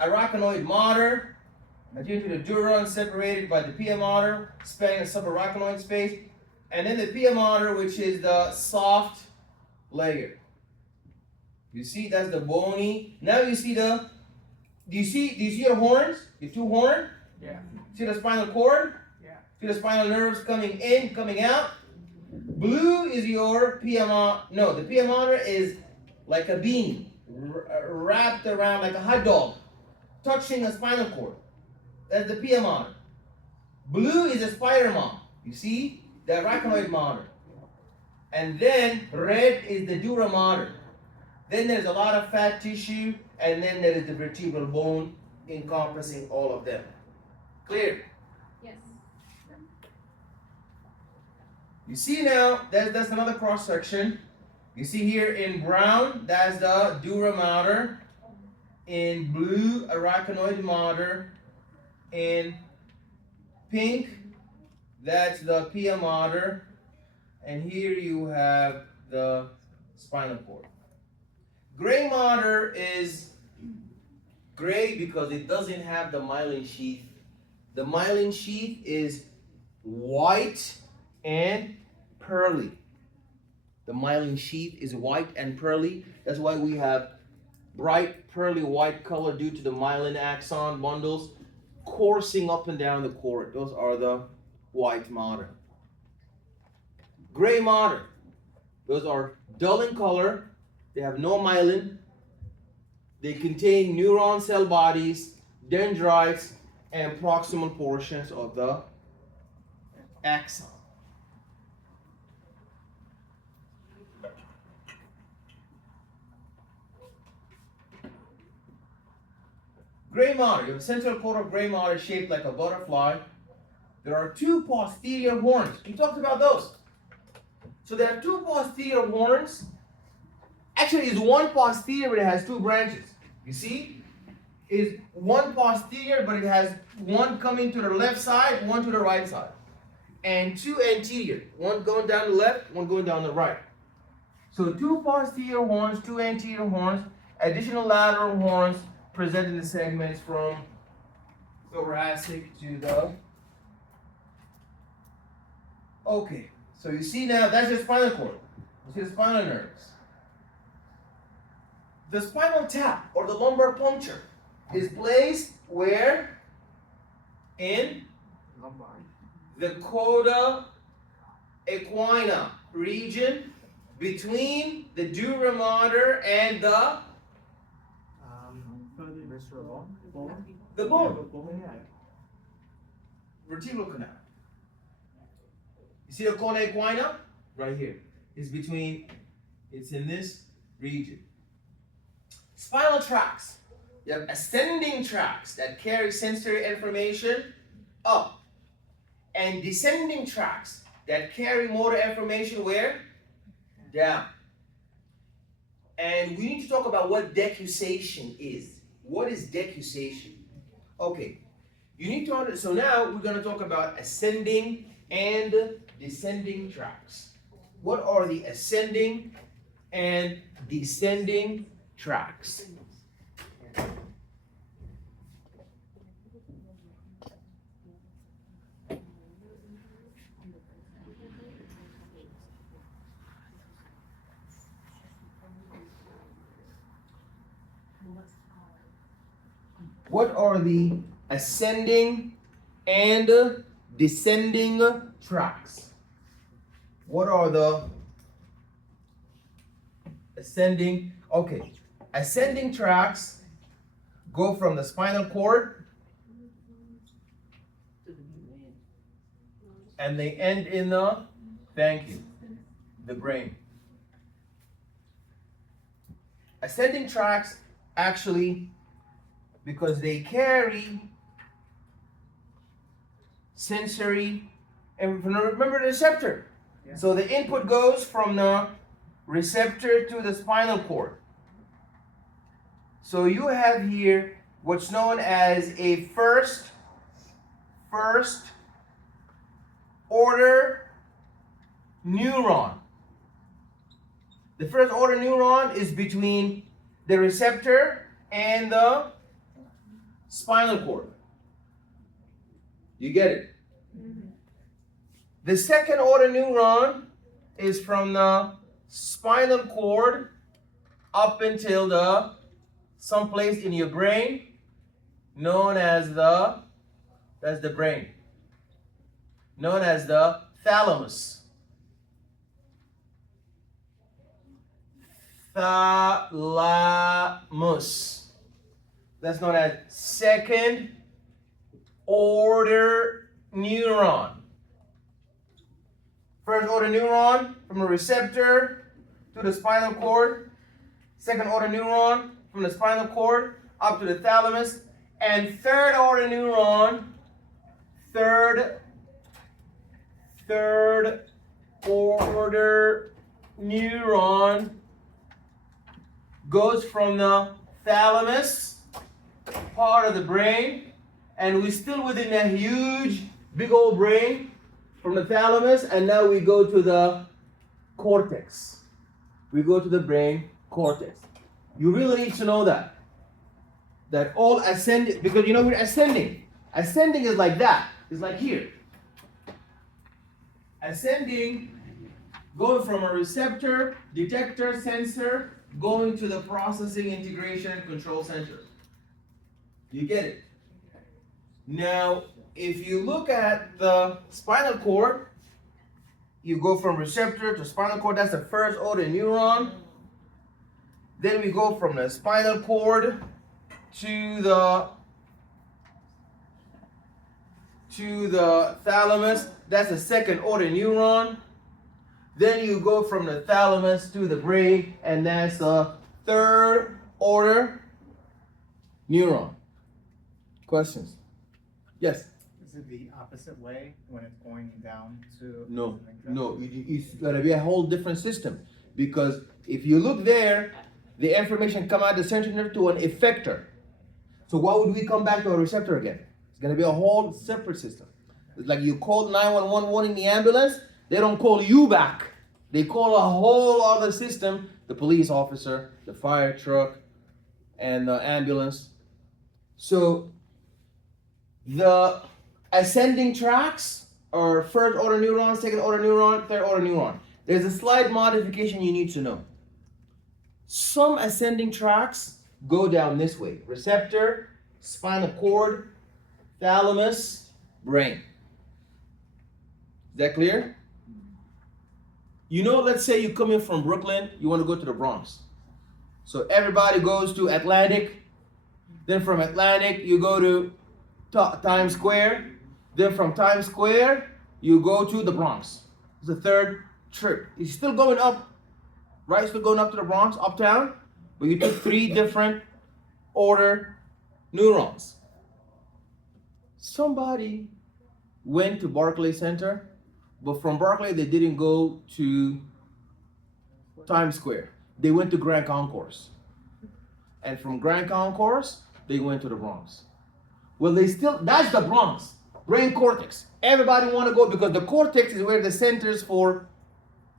arachnoid mater, adherent to the dura, separated by the pia mater, spanning the subarachnoid space. And then the pia mater, which is the soft layer. You see, that's the bony. Now you see the, do you see your horns? Your two horns? Yeah. See the spinal cord? Yeah. See the spinal nerves coming in, coming out? Blue is your pia mater. No, the pia mater is like a bean, wrapped around like a hot dog, touching a spinal cord. That's the pia mater. Blue is a spider mom. You see? The arachnoid mater. And then red is the dura mater. Then there's a lot of fat tissue, and then there is the vertebral bone encompassing all of them. Clear? Yes. You see now, that's another cross section. You see here in brown, that's the dura mater. In blue, arachnoid mater. In pink, that's the pia mater. And here you have the spinal cord. Gray mater is gray because it doesn't have the myelin sheath. The myelin sheath is white and pearly. The myelin sheath is white and pearly. That's why we have bright pearly white color due to the myelin axon bundles coursing up and down the cord. Those are the white mater. Gray mater. Those are dull in color. They have no myelin. They contain neuron cell bodies, dendrites, and proximal portions of the axon. Gray mater. You have a central cord of gray mater shaped like a butterfly. There are two posterior horns. We talked about those. So there are two posterior horns. Actually, it's one posterior, but it has two branches. You see? It's one posterior, but it has one coming to the left side, one to the right side. And two anterior. One going down the left, one going down the right. So two posterior horns, two anterior horns, additional lateral horns presenting the segments from thoracic to the... Okay, so you see now, that's the spinal cord. You see the spinal nerves. The spinal tap or the lumbar puncture is placed where? In Lumbar. the coda equina region between the dura mater and the Visceral bone. bone, vertebral canal. You see the coda equina? Right here. It's between, it's in this region. Spinal tracts. You have ascending tracts that carry sensory information up, and descending tracts that carry motor information where? Down. And we need to talk about what decussation is. What is decussation? Okay, you need to understand. So now we're going to talk about ascending and descending tracts. What are the ascending and descending tracts? What are the ascending and descending tracts? What are the ascending? Okay, ascending tracts go from the spinal cord and they end in the, thank you, the brain. Ascending tracts actually, because they carry sensory, and remember the receptor. Yeah. So the input goes from the receptor to the spinal cord. So you have here what's known as a first first order neuron. The first order neuron is between the receptor and the spinal cord. You get it? The second order neuron is from the spinal cord up until the someplace in your brain known as that's the brain, known as the thalamus. Thalamus. That's known as second order neuron. First order neuron from the receptor to the spinal cord. Second order neuron from the spinal cord up to the thalamus. And third order neuron, third order neuron goes from the thalamus, part of the brain, and we're still within a huge, big old brain from the thalamus, and now we go to the cortex. We go to the brain cortex. You really need to know that. That all ascending, because you know we're ascending. Ascending is like that. It's like here. Ascending, going from a receptor, detector, sensor, going to the processing, integration, and control center. You get it? Now, if you look at the spinal cord, you go from receptor to spinal cord. That's the first order neuron. Then we go from the spinal cord to the thalamus. That's the second order neuron. Then you go from the thalamus to the brain, and that's a third order neuron. Questions? Yes? Is it the opposite way when it's going down to? No, it's gonna be a whole different system, because if you look there, the information come out the central nerve to an effector. So why would we come back to a receptor again? It's gonna be a whole separate system. It's like you call 911 in the ambulance, they don't call you back. They call a whole other system, the police officer, the fire truck, and the ambulance. So the ascending tracks are first order neuron, second order neuron, third order neuron. There's a slight modification you need to know. Some ascending tracks go down this way: receptor, spinal cord, thalamus, brain. Is that clear? You know, let's say you're coming from Brooklyn, you want to go to the Bronx. So everybody goes to Atlantic. Then from Atlantic, you go to Times Square. Then from Times Square, you go to the Bronx. It's the third trip. You're still going up, right? Still going up to the Bronx, uptown. But you took three different order neurons. Somebody went to Barclays Center, but from Barclay they didn't go to Times Square. They went to Grand Concourse. And from Grand Concourse, they went to the Bronx. Well, that's the Bronx, brain cortex. Everybody want to go because the cortex is where the centers for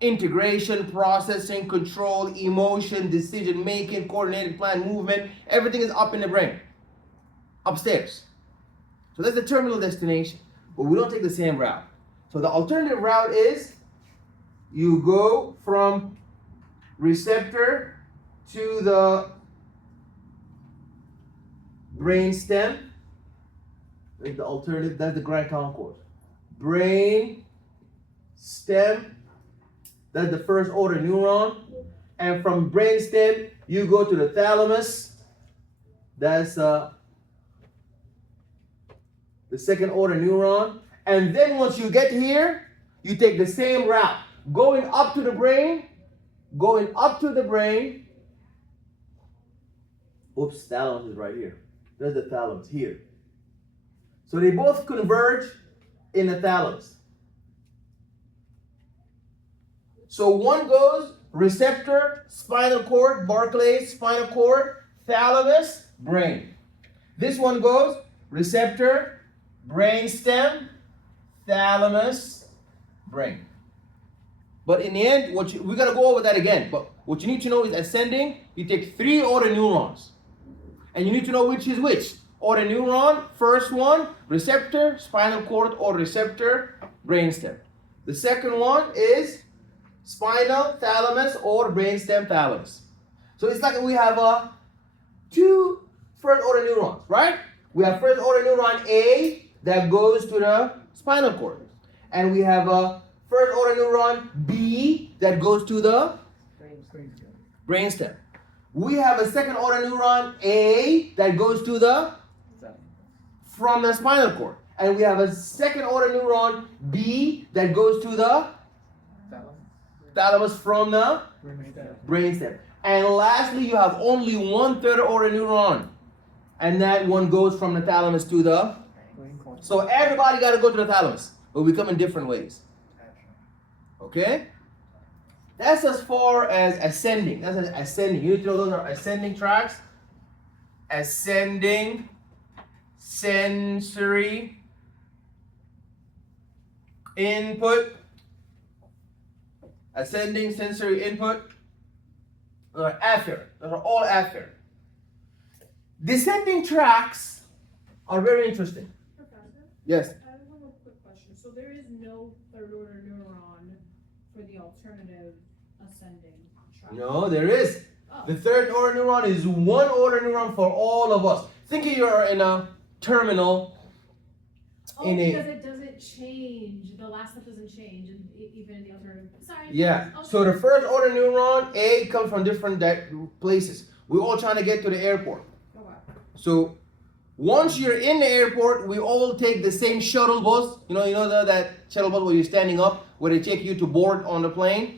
integration, processing, control, emotion, decision making, coordinated plan, movement, everything is up in the brain, upstairs. So that's the terminal destination, but we don't take the same route. So the alternative route is you go from receptor to the brain stem. That's the alternative, that's the grand concourse. Brain stem, that's the first order neuron. And from brain stem, you go to the thalamus. That's the second order neuron. And then once you get here, you take the same route. Going up to the brain. Oops, thalamus is right here. There's the thalamus here. So they both converge in the thalamus. So one goes receptor, spinal cord, Barclays, spinal cord, thalamus, brain. This one goes receptor, brainstem, thalamus, brain. But in the end, we're gonna go over that again. But what you need to know is ascending. You take 3 order neurons, and you need to know which is which. Order neuron, first one, receptor, spinal cord or receptor, brainstem. The second one is spinal thalamus or brainstem thalamus. So it's like we have 2 first order neurons, right? We have first order neuron A that goes to the spinal cord, and we have a first order neuron B that goes to the brainstem. We have a second order neuron A that goes to the from the spinal cord, and we have a second order neuron B that goes to the thalamus from the brainstem. And lastly, you have only 1 third order neuron, and that one goes from the thalamus to the. So everybody got to go to the thalamus, but we come in different ways. Okay? That's as far as ascending. That's ascending. You need to know those are ascending tracks. Ascending sensory input. Ascending sensory input. Those are afferent. Those are all afferent. Descending tracks are very interesting. Professor, Yes. I have a quick question. So there is no third order neuron for the alternative ascending track? No, there is. Oh. The third order neuron is 1 order neuron for all of us. Think you're in a terminal. Oh, because it doesn't change. The last step doesn't change, and even in the alternative. Sorry. Yeah. Okay. So the first order neuron A comes from different places. We're all trying to get to the airport. Okay. So once you're in the airport, we all take the same shuttle bus. You know that shuttle bus where you're standing up, where they take you to board on the plane.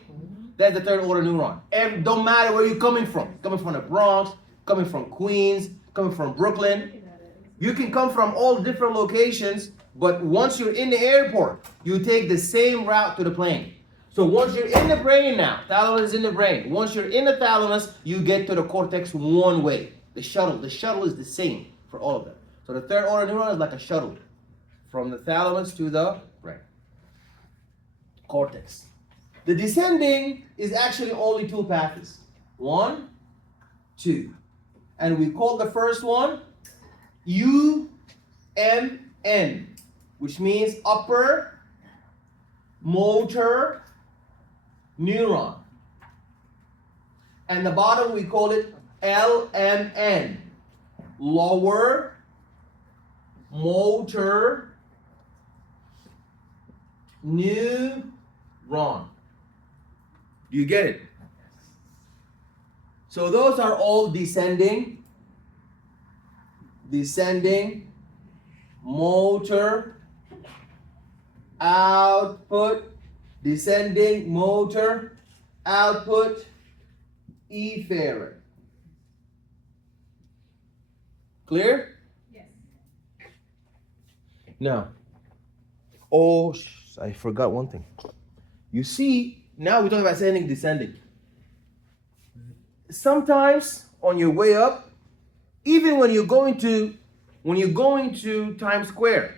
That's the third order neuron. Don't matter where you're coming from. Coming from the Bronx, coming from Queens, coming from Brooklyn. You can come from all different locations, but once you're in the airport, you take the same route to the plane. So once you're in the brain now, thalamus is in the brain. Once you're in the thalamus, you get to the cortex one way. The shuttle is the same for all of them. So the third order neuron is like a shuttle from the thalamus to the brain. Cortex. The descending is actually only 2 paths. 1, 2. And we call the first one UMN, which means upper motor neuron. And the bottom we call it LMN, lower motor neuron. Do you get it? So those are all descending motor output, descending motor output efferent. Clear? Yes. Now, I forgot one thing. You see, now we're talking about ascending, descending. Sometimes on your way up, even when you're going to Times Square,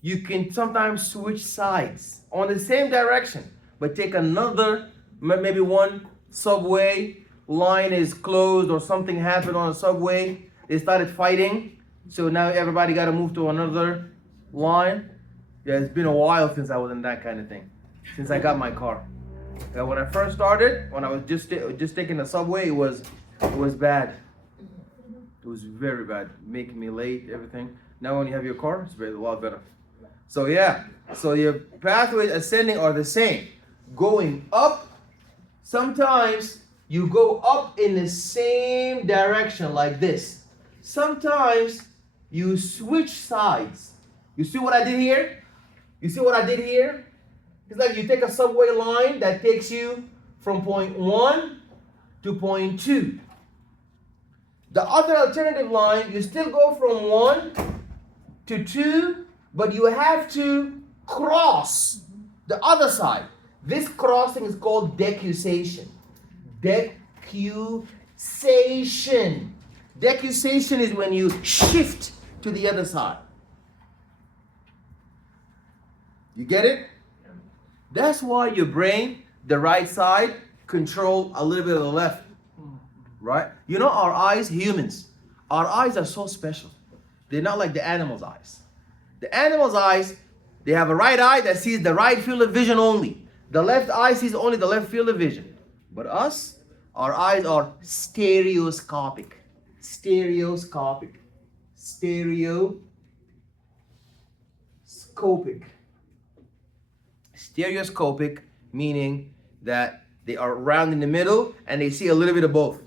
you can sometimes switch sides on the same direction, but take another, maybe one subway line is closed or something happened on a subway. They started fighting, so now everybody got to move to another line. Yeah, it's been a while since I was in that kind of thing, since I got my car. When I first started, when I was just taking the subway, it was bad. It was very bad, making me late, everything. Now when you have your car, it's a lot better. So yeah, so your pathways ascending are the same. Going up, sometimes you go up in the same direction like this. Sometimes you switch sides. You see what I did here? You see what I did here? It's like you take a subway line that takes you from point 1 to point 2. The other alternative line, you still go from 1 to 2, but you have to cross the other side. This crossing is called decussation. Decussation. Decussation is when you shift to the other side. You get it? That's why your brain, the right side, control a little bit of the left. Right? You know our eyes, humans, our eyes are so special. They're not like the animal's eyes. The animal's eyes, they have a right eye that sees the right field of vision only. The left eye sees only the left field of vision. But us, our eyes are stereoscopic. Stereoscopic. Stereoscopic. Stereoscopic meaning that they are round in the middle and they see a little bit of both.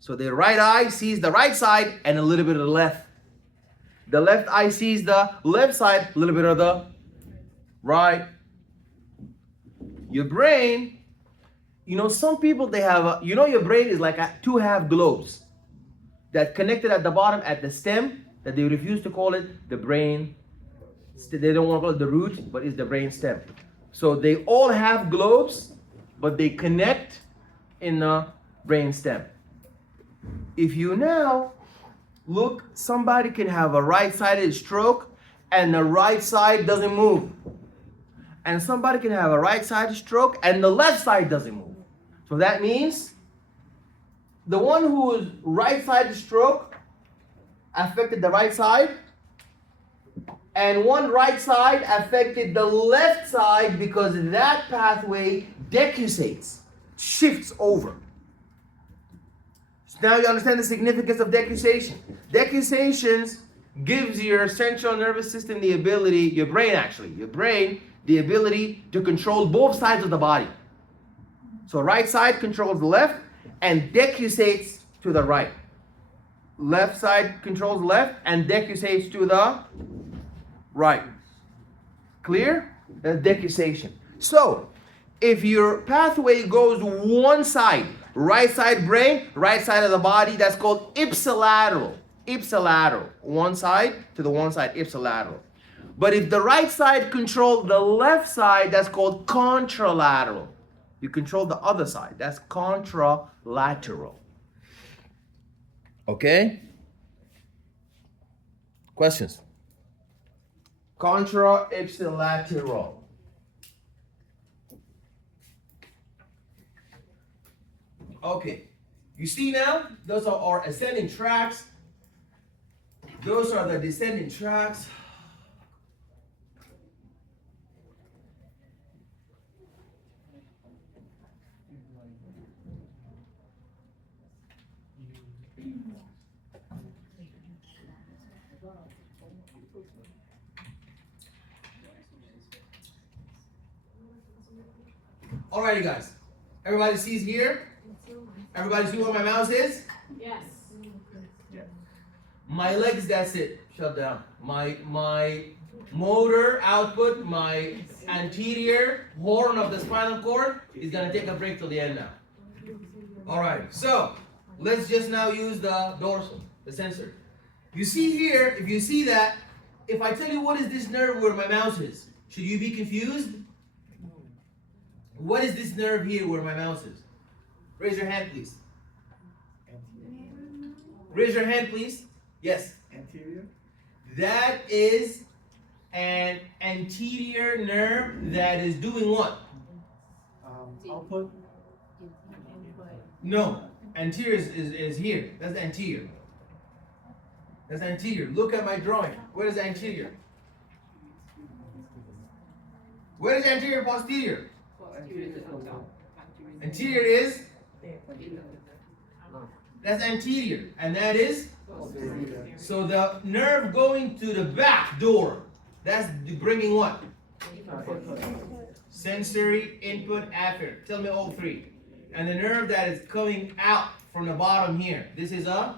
So the right eye sees the right side and a little bit of the left. The left eye sees the left side, a little bit of the right. Your brain, you know, some people they have, your brain is like two half globes that connected at the bottom at the stem that they refuse to call it the brain. They don't want to call it the root, but it's the brain stem. So they all have globes, but they connect in the brain stem. If you now look, somebody can have a right-sided stroke and the right side doesn't move. And somebody can have a right-sided stroke and the left side doesn't move. So that means the one who is right-sided stroke affected the right side, and one right side affected the left side because that pathway decussates, shifts over. So now you understand the significance of decussation. Decussations gives your central nervous system the ability, your brain, the ability to control both sides of the body. So right side controls the left and decussates to the right. Left side controls the left and decussates to the right. Clear? That's decussation. So, if your pathway goes one side, right side brain, right side of the body, that's called ipsilateral. Ipsilateral. One side to the one side, ipsilateral. But if the right side controls the left side, that's called contralateral. You control the other side. That's contralateral. Okay? Questions? Contra ipsilateral. Okay. You see now? Those are our ascending tracks. Those are the descending tracks. Alrighty, guys. Everybody sees here? Everybody see where my mouse is? Yes. My legs, that's it. Shut down. My motor output, my anterior horn of the spinal cord is gonna take a break till the end now. Alright, so let's just now use the dorsal, the sensor. You see here, if you see that, if I tell you what is this nerve where my mouse is, should you be confused? What is this nerve here where my mouse is? Raise your hand, please. Raise your hand, please. Yes. Anterior? That is an anterior nerve that is doing what? Output? No. Anterior is here. That's anterior. That's anterior. Look at my drawing. Where is anterior? Where is anterior posterior? Anterior is? That's anterior. And that is? So the nerve going to the back door, that's bringing what? Sensory input afferent. Tell me all three. And the nerve that is coming out from the bottom here, this is a?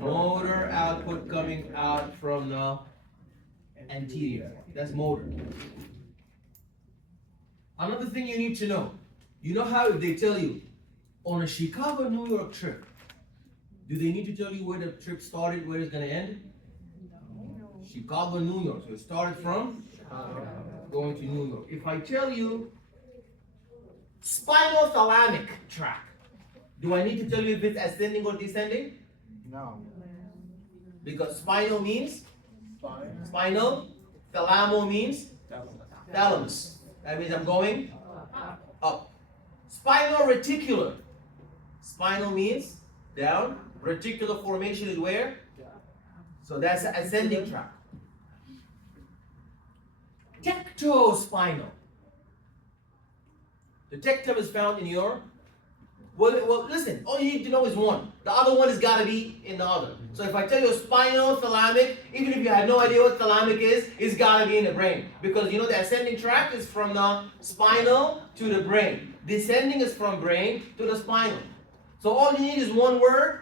Motor output coming out from the anterior. That's motor. Another thing you need to know. You know how if they tell you, on a Chicago-New York trip, do they need to tell you where the trip started, where it's going to end? No. Chicago, New York. So it started from going to New York. If I tell you spinal thalamic tract, do I need to tell you if it's ascending or descending? No. Because spinal means spinal, thalamo means Thalamus. That means I'm going up. Spinal reticular. Spinal means down. Reticular formation is where? So that's the ascending tract. Tectospinal. The tectum is found in your. Well, listen. All you need to know is one. The other one has got to be in the other. So if I tell you spinal thalamic, even if you have no idea what thalamic is, it's got to be in the brain, because you know the ascending tract is from the spinal to the brain. Descending is from brain to the spinal. So all you need is one word,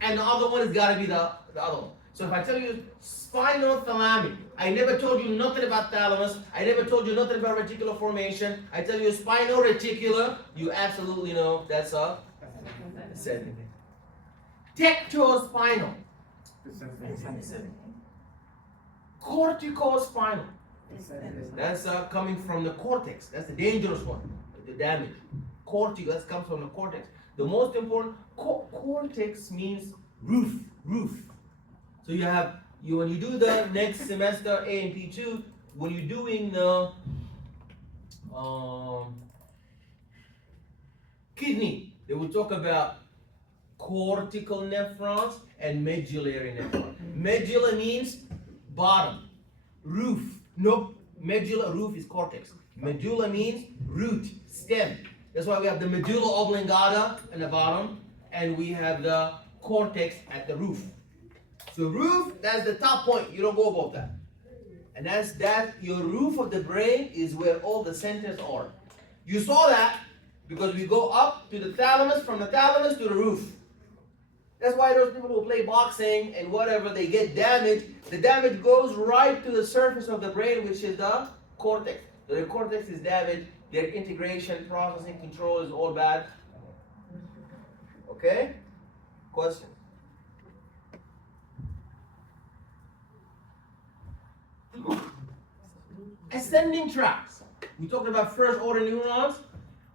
and the other one has got to be the other one. So if I tell you spinal thalamic, I never told you nothing about thalamus, I never told you nothing about reticular formation, I tell you spinal reticular, you absolutely know that's a ascending. Tectospinal. Corticospinal. That's coming from the cortex. That's the dangerous one, the damage. Cortico, that comes from the cortex. The most important, cortex means roof. So you have, when you do the next semester A and P2, when you're doing the kidney, they will talk about cortical nephrons and medullary nephrons. Medulla means bottom, roof. Nope, medulla, roof is cortex. Medulla means root, stem. That's why we have the medulla oblongata at the bottom, and we have the cortex at the roof. So roof, that's the top point. You don't go above that. And that's that. Your roof of the brain is where all the centers are. You saw that because we go up to the thalamus, from the thalamus to the roof. That's why those people who play boxing and whatever, they get damaged. The damage goes right to the surface of the brain, which is the cortex. So the cortex is damaged. Their integration, processing, control is all bad. Okay? Question? Ascending tracts. We talked about first order neurons.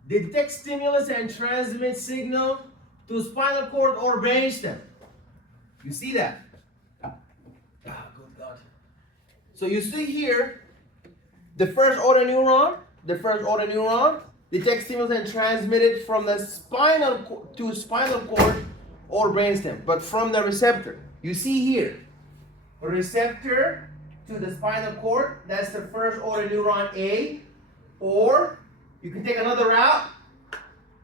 They detect stimulus and transmit signal to spinal cord or brainstem. You see that? Good God. So you see here, the first order neuron detects stimulus and transmit it from the spinal to spinal cord or brainstem, but from the receptor. You see here, a receptor to the spinal cord, that's the first order neuron A, or you can take another route,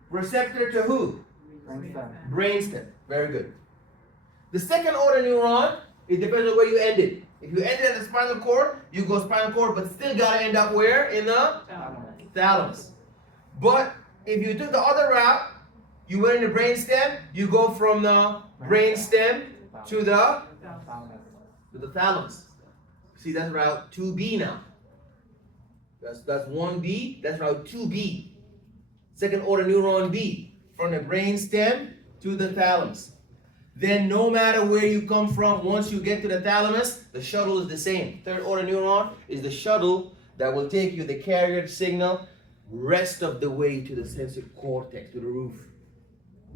receptor to who? Brainstem. Very good. The second order neuron, it depends on where you ended. If you ended at the spinal cord, you go spinal cord, but still gotta end up where? In the thalamus. But if you took the other route, you went in the brainstem, you go from the brainstem to the thalamus. See, that's route 2B now. That's 1B, that's route 2B. Second order neuron B, from the brainstem to the thalamus. Then no matter where you come from, once you get to the thalamus, the shuttle is the same. Third order neuron is the shuttle that will take you the carrier signal rest of the way to the sensory cortex, to the roof.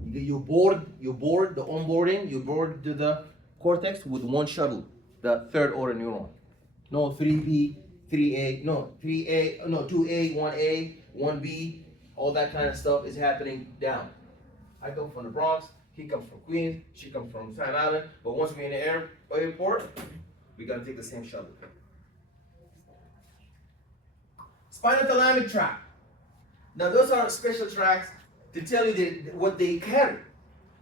You board the onboarding, you board to the cortex with one shuttle, the third order neuron. No 3B, 3A, no 3A, no 2A, 1A, 1B, all that kind of stuff is happening down. I come from the Bronx, he comes from Queens, she comes from Staten Island, but once we're in the airport, we gotta take the same shuttle. Spinal thalamic tract. Now those are special tracts to tell you what they carry.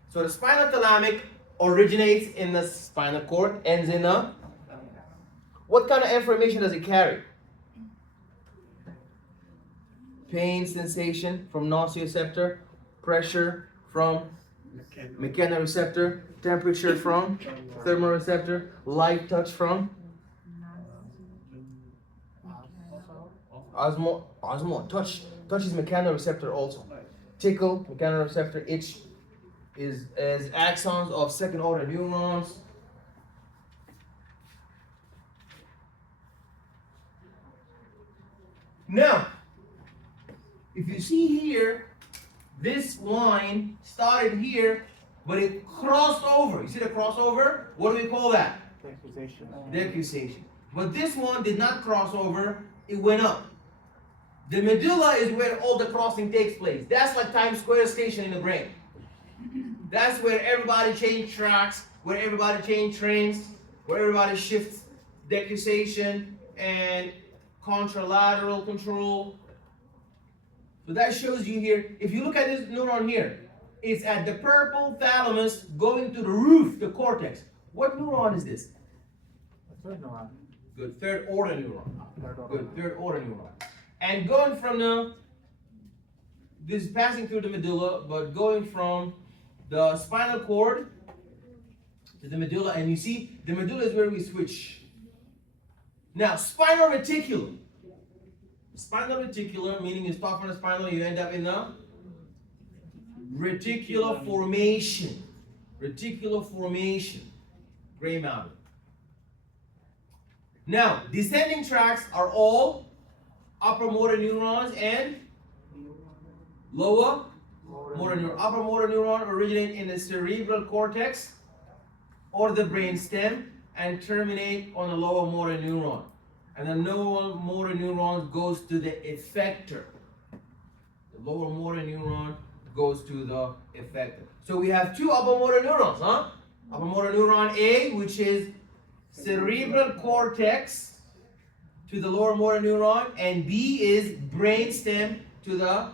So the spinal thalamic originates in the spinal cord, ends in the. What kind of information does it carry? Pain sensation from nociceptor, pressure from mechanoreceptor, temperature from thermoreceptor, light touch from osmo, touch is mechanoreceptor also. Tickle, mechanoreceptor, itch is axons of second order neurons. Now, if you see here, this line started here, but it crossed over. You see the crossover? What do we call that? Decussation. But this one did not cross over, it went up. The medulla is where all the crossing takes place. That's like Times Square station in the brain. That's where everybody change tracks, where everybody change trains, where everybody shifts decussation and contralateral control. So that shows you here, if you look at this neuron here, it's at the purple thalamus going to the roof, the cortex. What neuron is this? Third neuron. Good, third order neuron. Third order. Good, third order neuron. And going from this is passing through the medulla, but going from the spinal cord to the medulla, and you see, the medulla is where we switch. Now, spinal reticulum. Spinal reticulum, meaning you start from the spinal, you end up in the reticular formation. Reticular formation. Gray matter. Now, descending tracts are all upper motor neurons and lower motor neuron. Upper motor neuron originate in the cerebral cortex or the brain stem and terminate on a lower motor neuron. And the lower motor neuron goes to the effector. The lower motor neuron goes to the effector. So we have two upper motor neurons, huh? Upper motor neuron A, which is cerebral cortex to the lower motor neuron, and B is brain stem to the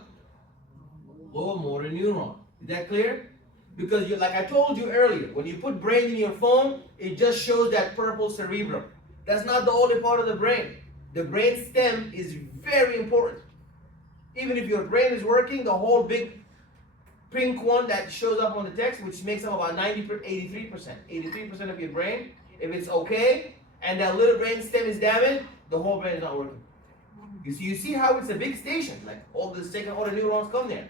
lower motor neuron. Is that clear? Because like I told you earlier, when you put brain in your phone, it just shows that purple cerebrum. That's not the only part of the brain. The brain stem is very important. Even if your brain is working, the whole big pink one that shows up on the text, which makes up about 83% of your brain, if it's okay, and that little brain stem is damaged, the whole brain is not working. You see how it's a big station, like all the second order neurons come there.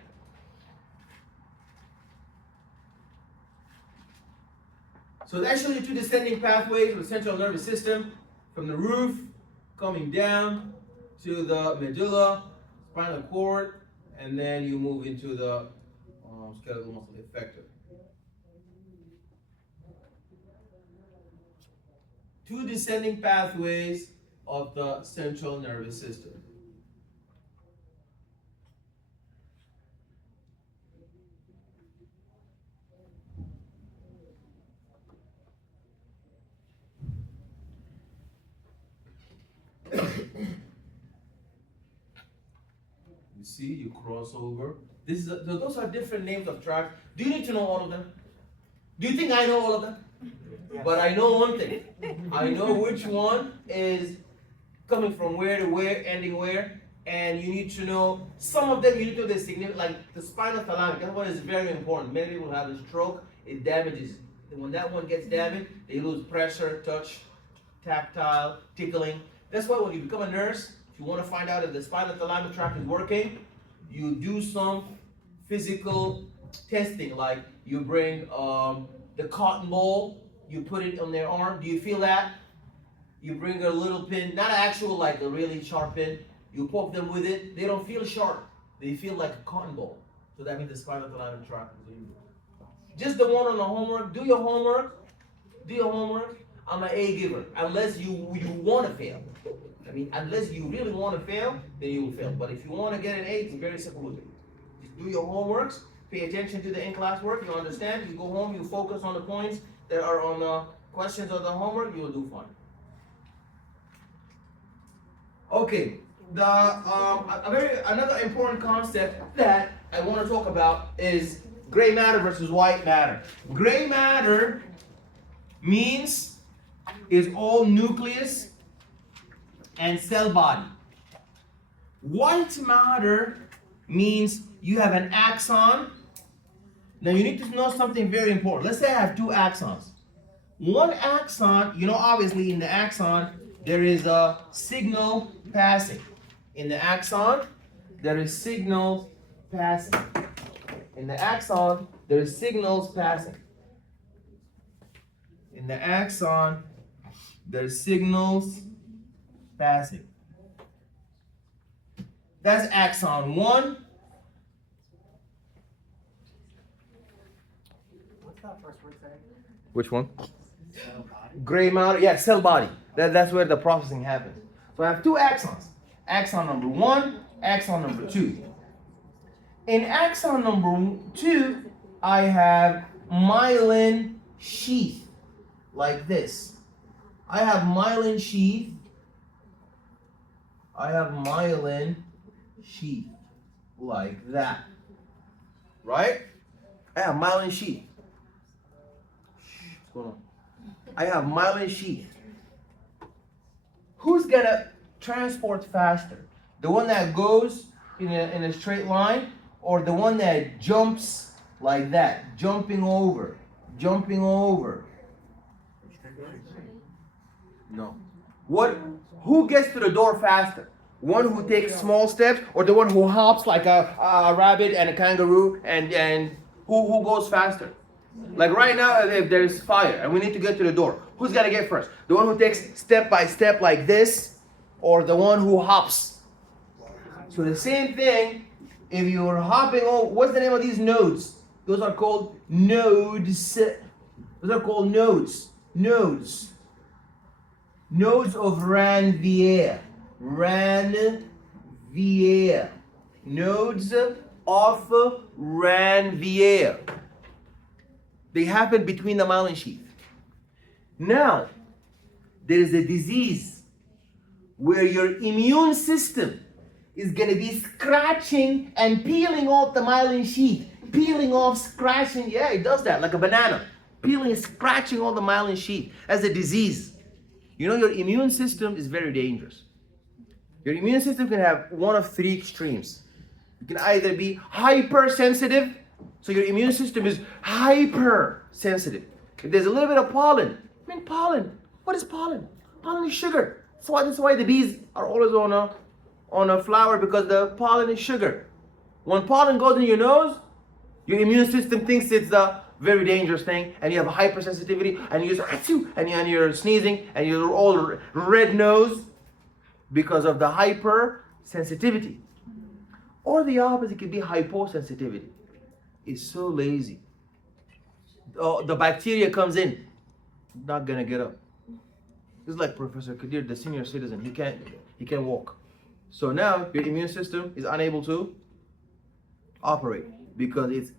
So that shows you two descending pathways of the central nervous system, from the roof, coming down to the medulla, spinal cord, and then you move into the skeletal muscle effector. Two descending pathways of the central nervous system. You see, you cross over. Those are different names of tracks. Do you need to know all of them? Do you think I know all of them? Yes. But I know one thing. I know which one is coming from where to where, ending where, and you need to know some of them. You need to know the significant, like the spinal thalamic. That one is very important. Many people have a stroke. It damages. And when that one gets damaged, they lose pressure, touch, tactile, tickling. That's why when you become a nurse, if you want to find out if the spinal thalamic tract is working, you do some physical testing, like you bring the cotton ball, you put it on their arm. Do you feel that? You bring a little pin, not actual like a really sharp pin. You poke them with it. They don't feel sharp. They feel like a cotton ball. So that means the spinal thalamic tract is injured. Just the one on the homework. Do your homework. Do your homework. I'm an A giver. Unless you want to fail. I mean, unless you really want to fail, then you will fail. But if you want to get an A, it's very simple with it. Just do your homeworks. Pay attention to the in-class work. You understand. You go home. You focus on the points that are on the questions of the homework. You will do fine. Okay. Another important concept that I want to talk about is gray matter versus white matter. Gray matter means is all nucleus and cell body. White matter means you have an axon. Now you need to know something very important. Let's say I have two axons. One axon, obviously in the axon, there is a signal passing. In the axon, there is signals passing. In the axon, there is signals passing. In the axon, there's signals passing. That's axon 1. What's that first word saying? Which one? Cell body. Gray matter. Yeah, cell body. That's where the processing happens. So I have two axons. Axon number 1, axon number 2. In axon number 2, I have myelin sheath, like this. I have myelin sheath. I have myelin sheath, like that. Right? I have myelin sheath. What's going on? I have myelin sheath. Who's gonna transport faster? The one that goes in a straight line, or the one that jumps like that, jumping over? No. Who gets to the door faster? One who takes small steps, or the one who hops like a rabbit and a kangaroo, and who goes faster? Like right now, if there's fire and we need to get to the door, who's gonna get first? The one who takes step by step like this, or the one who hops? So the same thing, if you're hopping over, what's the name of these nodes? Those are called nodes. Those are called nodes. Nodes of Ranvier. Nodes of Ranvier. They happen between the myelin sheath. Now, there is a disease where your immune system is going to be scratching and peeling off the myelin sheath. Peeling off, scratching. Yeah, it does that, like a banana. Peeling and scratching all the myelin sheath. As a disease. You know, your immune system is very dangerous. Your immune system can have one of 3 extremes. You can either be hypersensitive, so your immune system is hypersensitive. If there's a little bit of pollen, pollen. What is pollen? Pollen is sugar. That's why the bees are always on a flower, because the pollen is sugar. When pollen goes in your nose, your immune system thinks it's a very dangerous thing, and you have hypersensitivity, and you just and you're sneezing, and you're all red nose because of the hypersensitivity. Or the opposite could be hyposensitivity. It's so lazy. Oh, the bacteria comes in, not gonna get up. It's like Professor Kadir, the senior citizen. He can't walk. So now your immune system is unable to operate because it's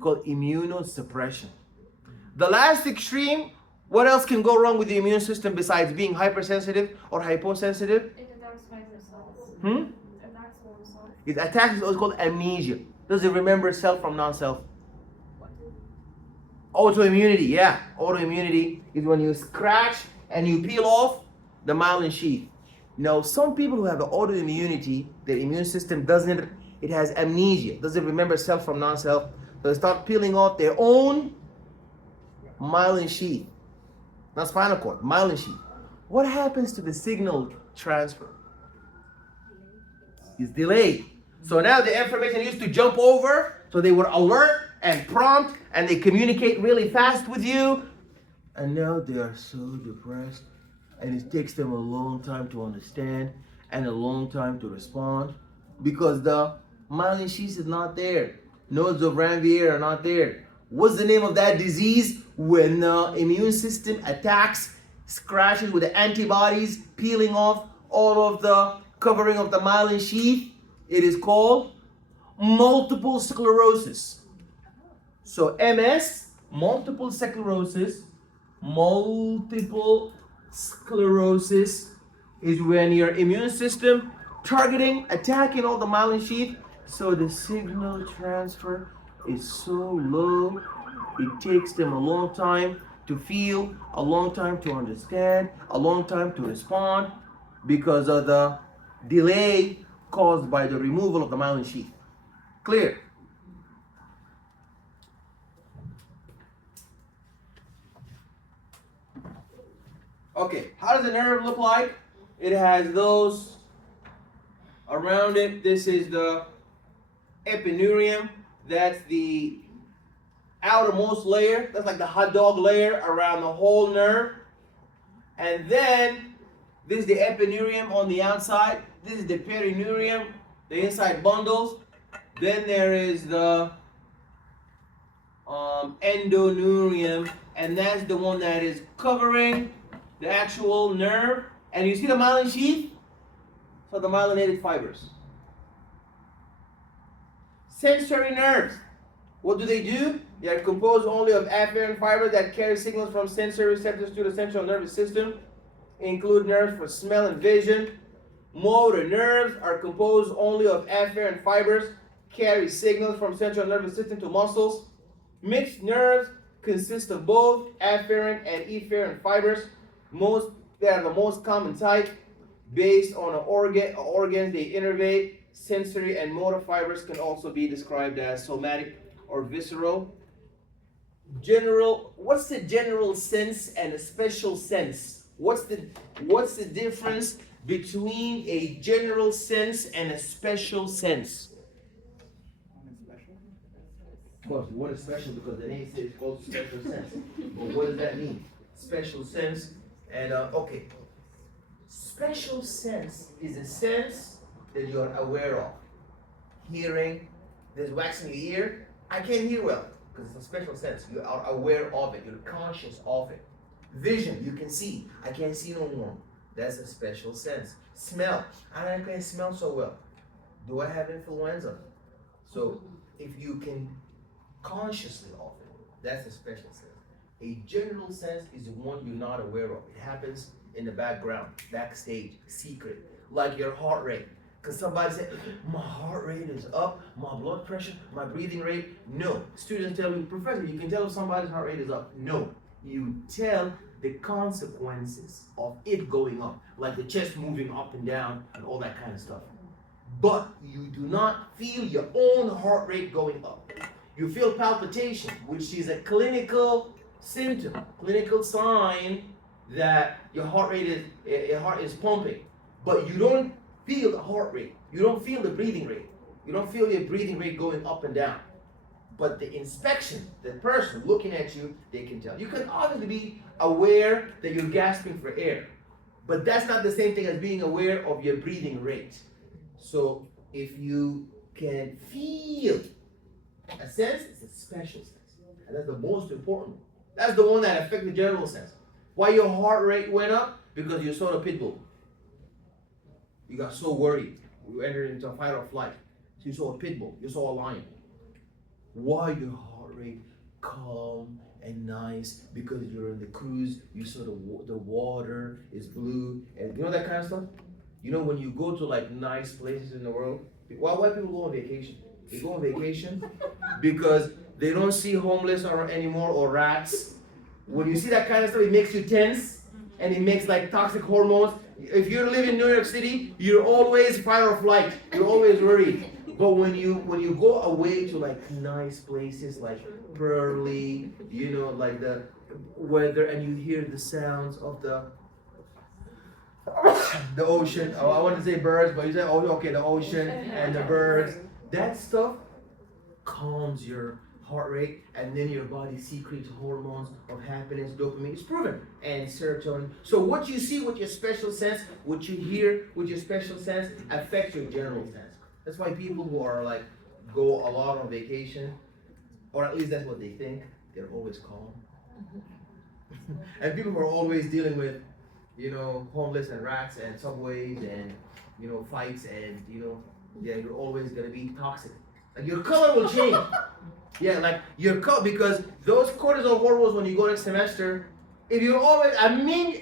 called immunosuppression. The last extreme, what else can go wrong with the immune system besides being hypersensitive or hyposensitive? It attacks myself. Attacks oneself. It attacks what's called amnesia. Does it remember self from non-self? Autoimmunity, yeah. Autoimmunity is when you scratch and you peel off the myelin sheath. Now, some people who have autoimmunity, their immune system it has amnesia, doesn't remember self from non-self. So they start peeling off their own myelin sheath. Not spinal cord, myelin sheath. What happens to the signal transfer? It's delayed. So now the information used to jump over, so they were alert and prompt, and they communicate really fast with you. And now they are so depressed, and it takes them a long time to understand and a long time to respond because the myelin sheath is not there. Nodes of Ranvier are not there. What's the name of that disease? When the immune system attacks, scratches with the antibodies, peeling off all of the covering of the myelin sheath. It is called multiple sclerosis. So MS, multiple sclerosis. Multiple sclerosis is when your immune system attacking all the myelin sheath. So the signal transfer is so low, it takes them a long time to feel, a long time to understand, a long time to respond because of the delay caused by the removal of the myelin sheath. Clear? Okay, how does the nerve look like? It has those around it. This is the epineurium. That's the outermost layer. That's like the hot dog layer around the whole nerve. And then this is the epineurium on the outside. This is the perineurium, the inside bundles. Then there is the endoneurium, and that's the one that is covering the actual nerve. And you see the myelin sheath? So the myelinated fibers. Sensory nerves. What do? They are composed only of afferent fibers that carry signals from sensory receptors to the central nervous system. Include nerves for smell and vision. Motor nerves are composed only of afferent fibers, carry signals from central nervous system to muscles. Mixed nerves consist of both afferent and efferent fibers. They are the most common type. Based on an organs they innervate. Sensory and motor fibers can also be described as somatic or visceral. What's the general sense and a special sense? What's the difference between a general sense and a special sense? Of course, one is special because the name says it's called special sense. But what does that mean? Special sense. And okay, special sense is a sense that you are aware of. Hearing, there's wax in your ear. I can't hear well because it's a special sense. You are aware of it. You're conscious of it. Vision, you can see. I can't see no more. That's a special sense. Smell, I can't smell so well. Do I have influenza? So if you can consciously of it, that's a special sense. A general sense is the one you're not aware of. It happens in the background, backstage, secret, like your heart rate. Because somebody said, my heart rate is up, my blood pressure, my breathing rate. No. Students tell me, Professor, you can tell if somebody's heart rate is up. No. You tell the consequences of it going up, like the chest moving up and down and all that kind of stuff. But you do not feel your own heart rate going up. You feel palpitation, which is a clinical symptom, clinical sign that your heart is pumping. But you don't feel the heart rate. You don't feel the breathing rate. You don't feel your breathing rate going up and down. But the inspection, the person looking at you, they can tell. You can obviously be aware that you're gasping for air. But that's not the same thing as being aware of your breathing rate. So if you can feel a sense, it's a special sense. And that's the most important one. That's the one that affects the general sense. Why your heart rate went up? Because you saw the pit bull. You got so worried. You entered into a fight or flight. So you saw a pit bull. You saw a lion. Why your heart rate calm and nice? Because you're in the cruise. You saw the water is blue. And you know that kind of stuff? You know when you go to like nice places in the world, why people go on vacation? They go on vacation because they don't see homeless anymore or rats. When you see that kind of stuff, it makes you tense and it makes like toxic hormones. If you live in New York City, you're always fight or flight. You're always worried. But when you go away to like nice places like Pearly, you know, like the weather, and you hear the sounds of the ocean. Oh, I want to say birds, but you say, oh, okay, the ocean and the birds. That stuff calms your heart rate, and then your body secretes hormones of happiness, dopamine. It's proven, and serotonin. So what you see with your special sense, what you hear with your special sense, affects your general sense. That's why people who are like go a lot on vacation, or at least that's what they think, they're always calm. And people who are always dealing with, you know, homeless and rats and subways and, you know, fights and, you know, yeah, you're always gonna be toxic. Like your color will change. Yeah, like your color, because those cortisol hormones when you go next semester, if you're always,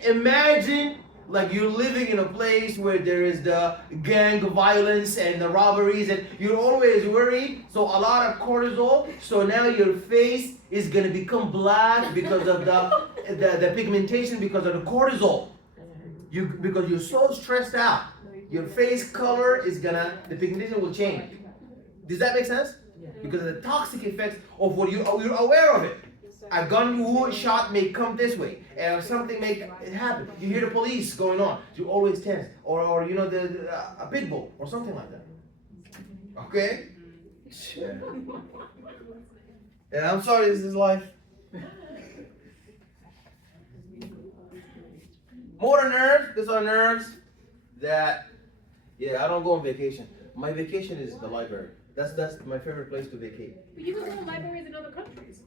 imagine like you're living in a place where there is the gang violence and the robberies and you're always worried, so a lot of cortisol, so now your face is gonna become black because of the pigmentation, because of the cortisol. Because you're so stressed out, your face color the pigmentation will change. Does that make sense? Because of the toxic effects of what you're aware of it. A gun shot may come this way, and something may happen. You hear the police going on, you always tense, or you know a pit bull or something like that. Okay. Yeah. And I'm sorry, this is life. Motor nerves. These are nerves that. Yeah, I don't go on vacation. My vacation is the library. That's my favorite place to vacate. But you can go to libraries in other countries.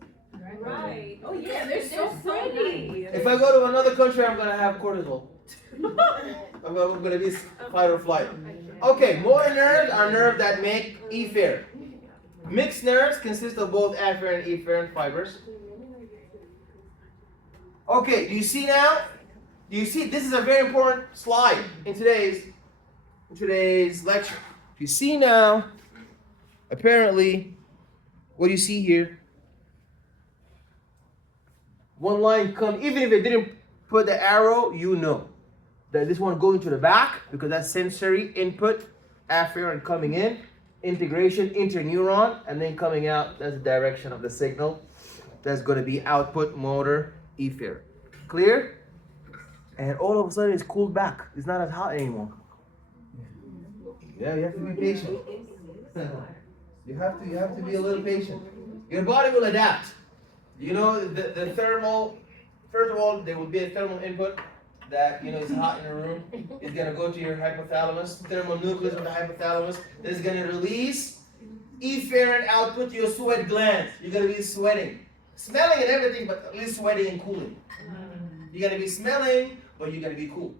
right? Right. Oh yeah, they're so pretty. If I go to another country, I'm gonna have cortisol. I'm gonna be fight or flight. Okay, motor nerves are nerves that make efferent. Mixed nerves consist of both afferent and efferent fibers. Okay, do you see now? Do you see? This is a very important slide in today's lecture. You see now, apparently, what you see here, one line come, even if it didn't put the arrow, you know that this one going to the back because that's sensory input, afferent coming in, integration, interneuron, and then coming out, that's the direction of the signal. That's going to be output, motor, efferent. Clear? And all of a sudden it's cooled back. It's not as hot anymore. Yeah, you have to be patient. You have to be a little patient. Your body will adapt. You know, the thermal, first of all, there will be a thermal input that, you know, is hot in the room. It's going to go to your hypothalamus, thermal nucleus of the hypothalamus. That is going to release efferent output to your sweat glands. You're going to be sweating. Smelling and everything, but at least sweating and cooling. You're going to be smelling, but you're going to be cool.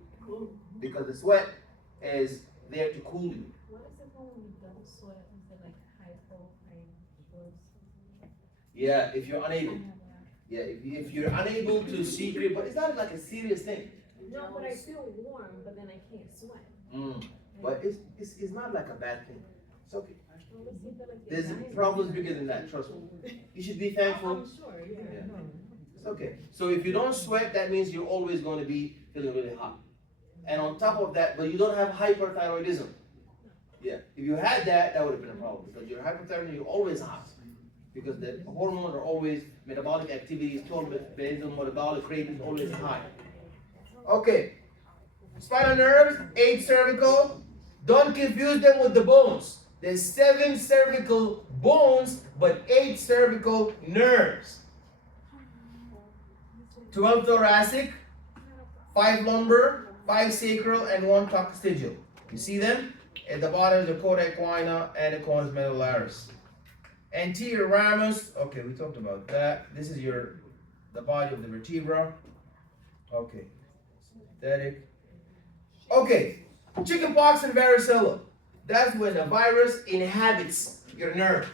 Because the sweat is there to cool you. What is it called when you double sweat? Is it like Yeah, if you're unable. Yeah, if you're unable to secret, but it's not like a serious thing. No, but I feel warm, but then I can't sweat. But it's not like a bad thing. It's okay. Well, let's see if they're like There's dying. problems bigger than that, trust me. You should be thankful. I'm sure, yeah. It's okay. So if you don't sweat, that means you're always going to be feeling really hot. And on top of that, but you don't have hyperthyroidism. Yeah, if you had that, that would have been a problem. Because you're hyperthyroid, you're always hot. Because the hormones are always, metabolic activities, basal metabolic rate is always high. Okay. Spinal nerves, 8 cervical. Don't confuse them with the bones. There's 7 cervical bones, but 8 cervical nerves. 12 thoracic, 5 lumbar, 5 sacral, and 1 coccygeal. You see them? At the bottom is the coda equina and the conus medullaris. Anterior ramus, okay, we talked about that. This is the body of the vertebra. Okay, synthetic. Okay, chickenpox and varicella. That's when the virus inhabits your nerve.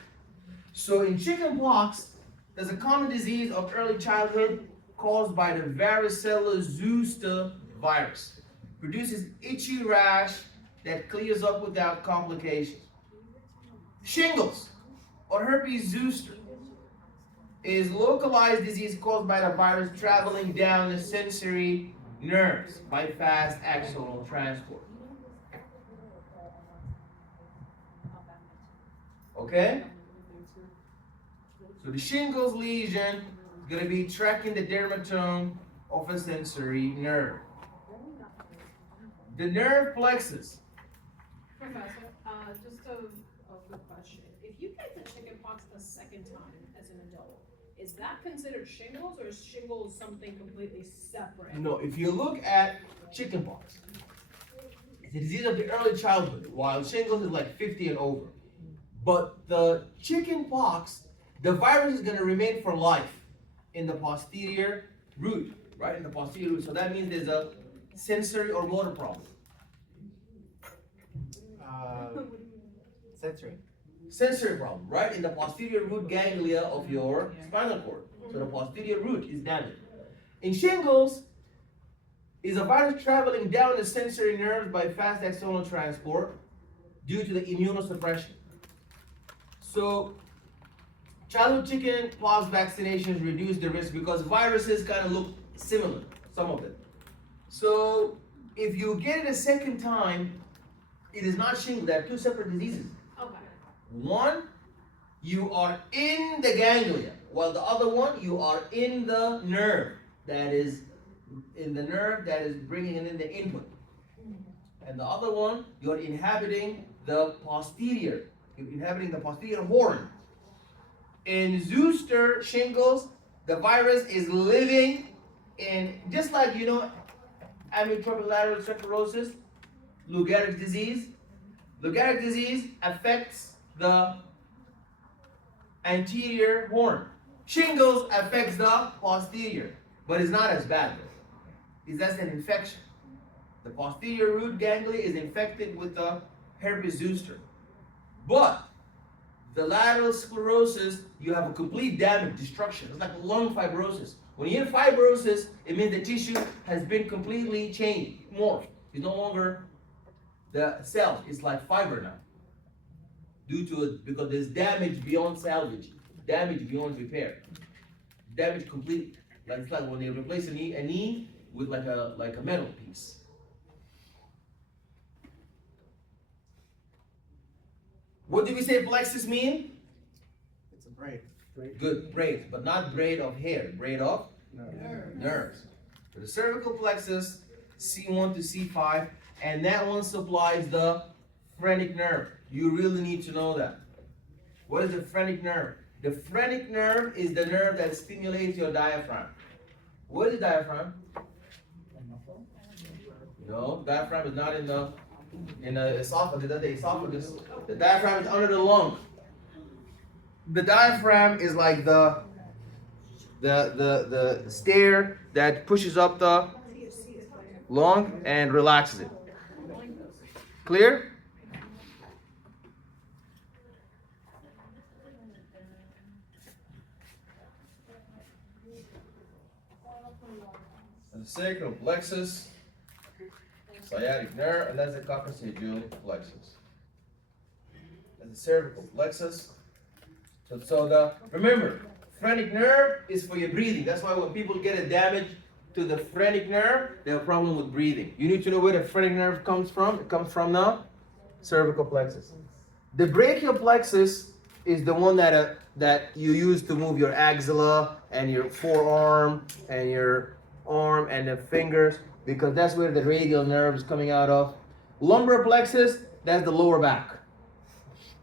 So in chickenpox, there's a common disease of early childhood caused by the varicella zoster virus. Produces itchy rash that clears up without complications. Shingles or herpes zoster is localized disease caused by the virus traveling down the sensory nerves by fast axonal transport. Okay? So the shingles lesion is going to be tracking the dermatome of a sensory nerve. The nerve plexus. Professor, just a good question. If you get the chickenpox the second time as an adult, is that considered shingles or is shingles something completely separate? No, if you look at chickenpox, it's a disease of the early childhood, while shingles is like 50 and over. But the chickenpox, the virus is going to remain for life in the posterior root, right? In the posterior root. So that means there's a sensory or motor problem. Sensory problem, right? In the posterior root ganglia of your spinal cord. So the posterior root is damaged. In shingles, is a virus traveling down the sensory nerves by fast axonal transport due to the immunosuppression. So childhood chickenpox vaccinations reduce the risk because viruses kind of look similar, some of them. So if you get it a second time, it is not shingles. They are 2 separate diseases. Okay. One, you are in the ganglia, while the other one, you are in the nerve that is bringing in the input. And the other one, you're inhabiting the posterior. You're inhabiting the posterior horn. In zoster shingles, the virus is living in, just like, you know, amyotrophic lateral sclerosis, Lou Gehrig's disease. Lou Gehrig's disease affects the anterior horn. Shingles affects the posterior, but it's not as bad though. It's just an infection. The posterior root ganglia is infected with the herpes zoster. But the lateral sclerosis, you have a complete damage, destruction. It's like lung fibrosis. When you have fibrosis, it means the tissue has been completely changed, morphed. It's no longer the cells, it's like fiber now. Due to it, because there's damage beyond salvage, damage beyond repair, damage completely. Like it's like when they replace a knee with like a metal piece. What do we say plexus mean? It's a braid. Good, braid, but not braid of hair, braid of nerves. So the cervical plexus, C1 to C5, and that one supplies the phrenic nerve. You really need to know that. What is the phrenic nerve? The phrenic nerve is the nerve that stimulates your diaphragm. What is the diaphragm? No, diaphragm is not in the esophagus. That's the esophagus. The diaphragm is under the lung. The diaphragm is like the stair that pushes up the lung and relaxes it. Clear? And the sacral plexus, sciatic nerve, and that's the coccygeal plexus. And the cervical plexus. Remember, phrenic nerve is for your breathing. That's why when people get a damage to the phrenic nerve, they have a problem with breathing. You need to know where the phrenic nerve comes from. It comes from the cervical plexus. The brachial plexus is the one that you use to move your axilla and your forearm and your arm and the fingers, because that's where the radial nerve is coming out of. Lumbar plexus, that's the lower back.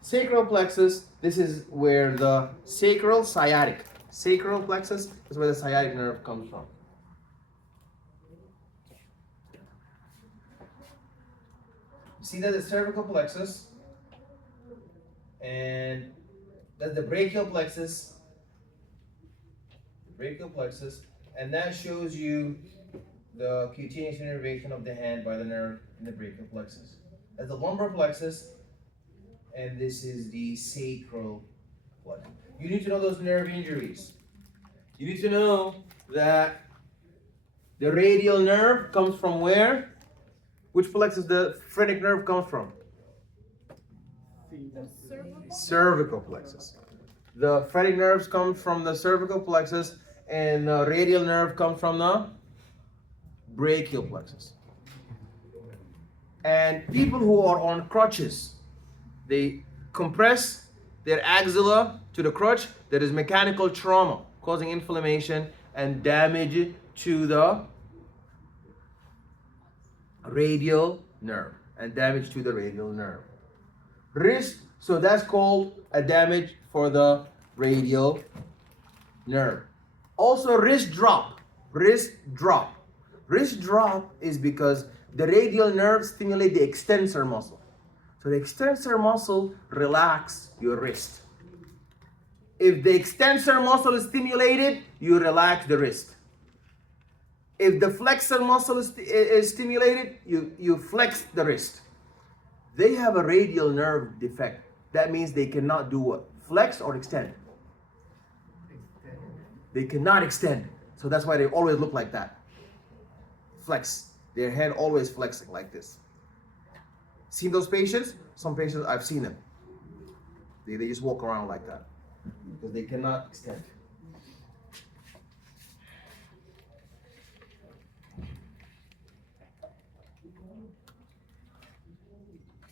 Sacral plexus, this is where the sacral plexus is where the sciatic nerve comes from. See that the cervical plexus, and that's the brachial plexus. And that shows you the cutaneous innervation of the hand by the nerve in the brachial plexus. That's the lumbar plexus, and this is the sacral plexus. You need to know those nerve injuries. You need to know that the radial nerve comes from where? Which plexus the phrenic nerve comes from? Cervical plexus. The phrenic nerves come from the cervical plexus, and the radial nerve comes from the brachial plexus. And people who are on crutches, they compress their axilla to the crutch. There is mechanical trauma causing inflammation and damage to the radial nerve Wrist, so that's called a damage for the radial nerve. Also wrist drop is because the radial nerve stimulates the extensor muscle. So the extensor muscle relaxes your wrist. If the extensor muscle is stimulated, you relax the wrist. If the flexor muscle is stimulated, you flex the wrist. They have a radial nerve defect. That means they cannot do what? Flex or extend? They cannot extend. So that's why they always look like that. Flex. Their head always flexing like this. Seen those patients? Some patients, I've seen them. They just walk around like that because they cannot extend.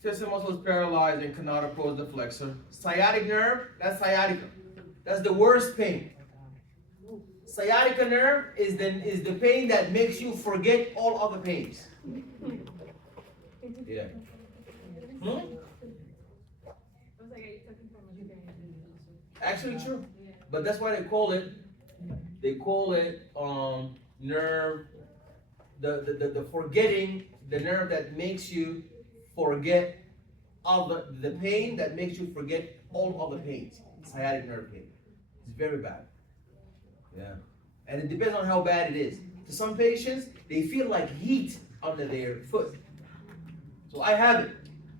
Extensor muscle is paralyzed and cannot oppose the flexor. Sciatic nerve, that's sciatica. That's the worst pain. Sciatica nerve is the pain that makes you forget all other pains. Yeah. Actually true. But that's why they call it nerve, the forgetting, the nerve that makes you forget all the pain that makes you forget all other pains. Sciatic nerve pain. It's very bad. Yeah. And it depends on how bad it is. To some patients, they feel like heat under their foot. So I have it.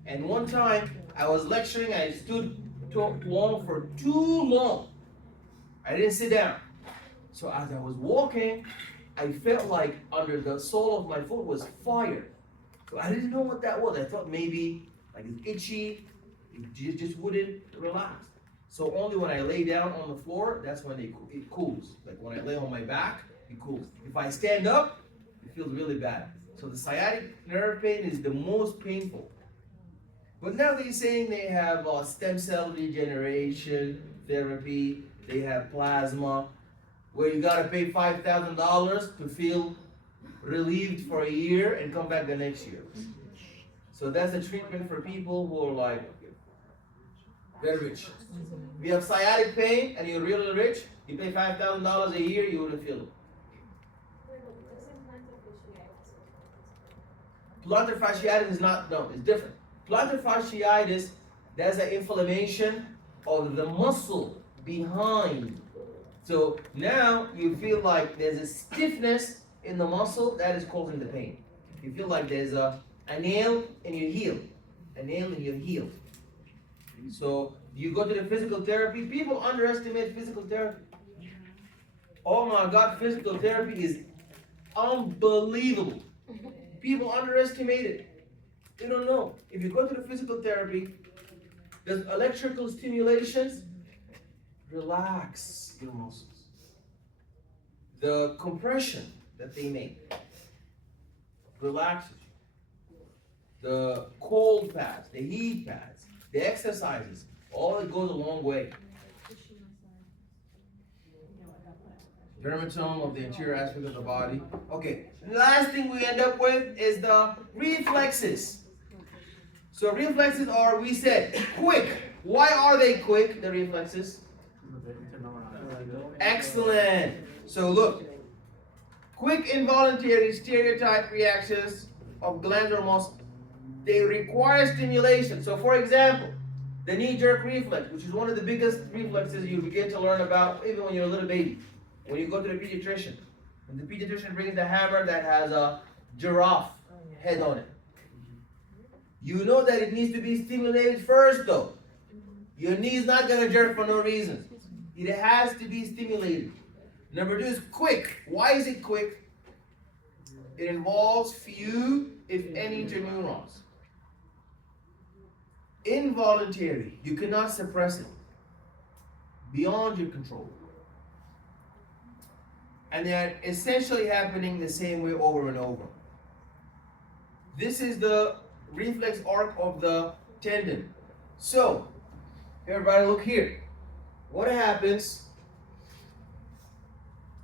And one time I was lecturing, I stood too long for too long. I didn't sit down. So as I was walking, I felt like under the sole of my foot was fire. So I didn't know what that was. I thought maybe like it's itchy, it just wouldn't relax. So only when I lay down on the floor, that's when it cools. Like when I lay on my back, it cools. If I stand up, it feels really bad. So the sciatic nerve pain is the most painful. But now they're saying they have stem cell regeneration therapy, they have plasma, where you gotta pay $5,000 to feel relieved for a year and come back the next year. So that's the treatment for people who are like very rich. If you have sciatic pain and you're really rich, you pay $5,000 a year, you wouldn't feel it. Plantar fasciitis is not, no, it's different. Plantar fasciitis, that's an inflammation of the muscle behind. So now you feel like there's a stiffness in the muscle that is causing the pain. You feel like there's a nail in your heel. A nail in your heel. So you go to the physical therapy. People underestimate physical therapy. Oh my God, physical therapy is unbelievable. People underestimate it. They don't know. If you go to the physical therapy, there's electrical stimulations. Relax your muscles. The compression that they make relaxes you. The cold pads, the heat pads, the exercises, all it goes a long way. Dermatome of the interior aspect of the body. Okay, the last thing we end up with is the reflexes. So reflexes are, we said, quick. Why are they quick, the reflexes? Excellent. So look, quick involuntary stereotype reactions of glandular muscle. They require stimulation. So for example, the knee-jerk reflex, which is one of the biggest reflexes you begin to learn about even when you're a little baby. When you go to the pediatrician, and the pediatrician brings the hammer that has a giraffe head on it. You know that it needs to be stimulated first though. Your knee is not going to jerk for no reason. It has to be stimulated. Number 2 is quick. Why is it quick? It involves few, if any, interneurons. Involuntary. You cannot suppress it. Beyond your control. And they're essentially happening the same way over and over. This is the reflex arc of the tendon. So, everybody look here. What happens?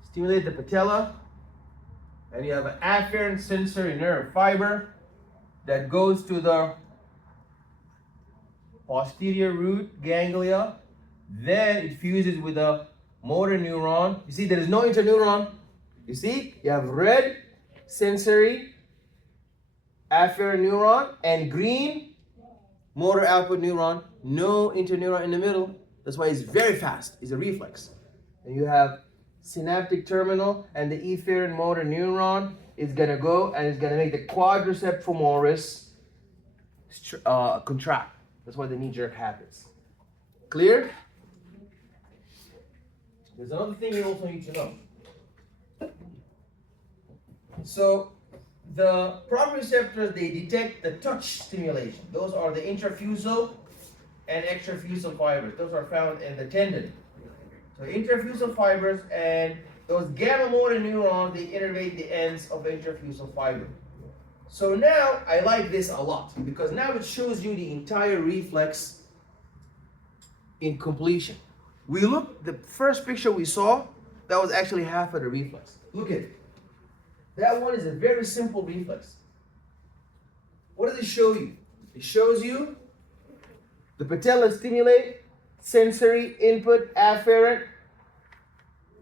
Stimulate the patella, and you have an afferent sensory nerve fiber that goes to the posterior root ganglia. Then it fuses with a motor neuron. You see, there is no interneuron. You see, you have red sensory afferent neuron and green motor output neuron. No interneuron in the middle. That's why it's very fast. It's a reflex. And you have synaptic terminal, and the efferent motor neuron is gonna go and it's gonna make the quadriceps femoris contract. That's why the knee jerk happens. Clear? There's another thing you also need to know. So the proprioceptors, they detect the touch stimulation. Those are the intrafusal and extrafusal fibers. Those are found in the tendon. So intrafusal fibers and those gamma motor neurons, they innervate the ends of the intrafusal fiber. So now I like this a lot because now it shows you the entire reflex in completion. We look, the first picture we saw, that was actually half of the reflex. Look at it. That one is a very simple reflex. What does it show you? It shows you the patella stimulate, sensory input, afferent,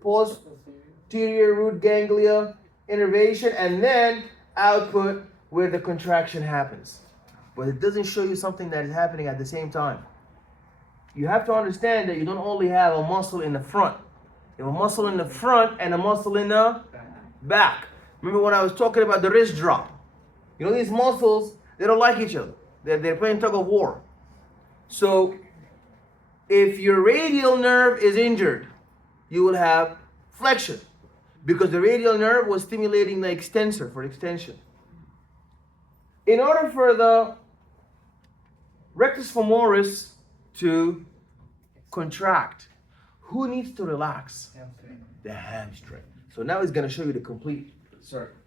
posterior root ganglia, innervation, and then output where the contraction happens. But it doesn't show you something that is happening at the same time. You have to understand that you don't only have a muscle in the front. You have a muscle in the front and a muscle in the back. Remember when I was talking about the wrist drop? You know, these muscles, they don't like each other. They're playing tug of war. So if your radial nerve is injured, you will have flexion because the radial nerve was stimulating the extensor for extension. In order for the rectus femoris to contract, who needs to relax? Hamstring. The hamstring. So now he's going to show you the complete circle.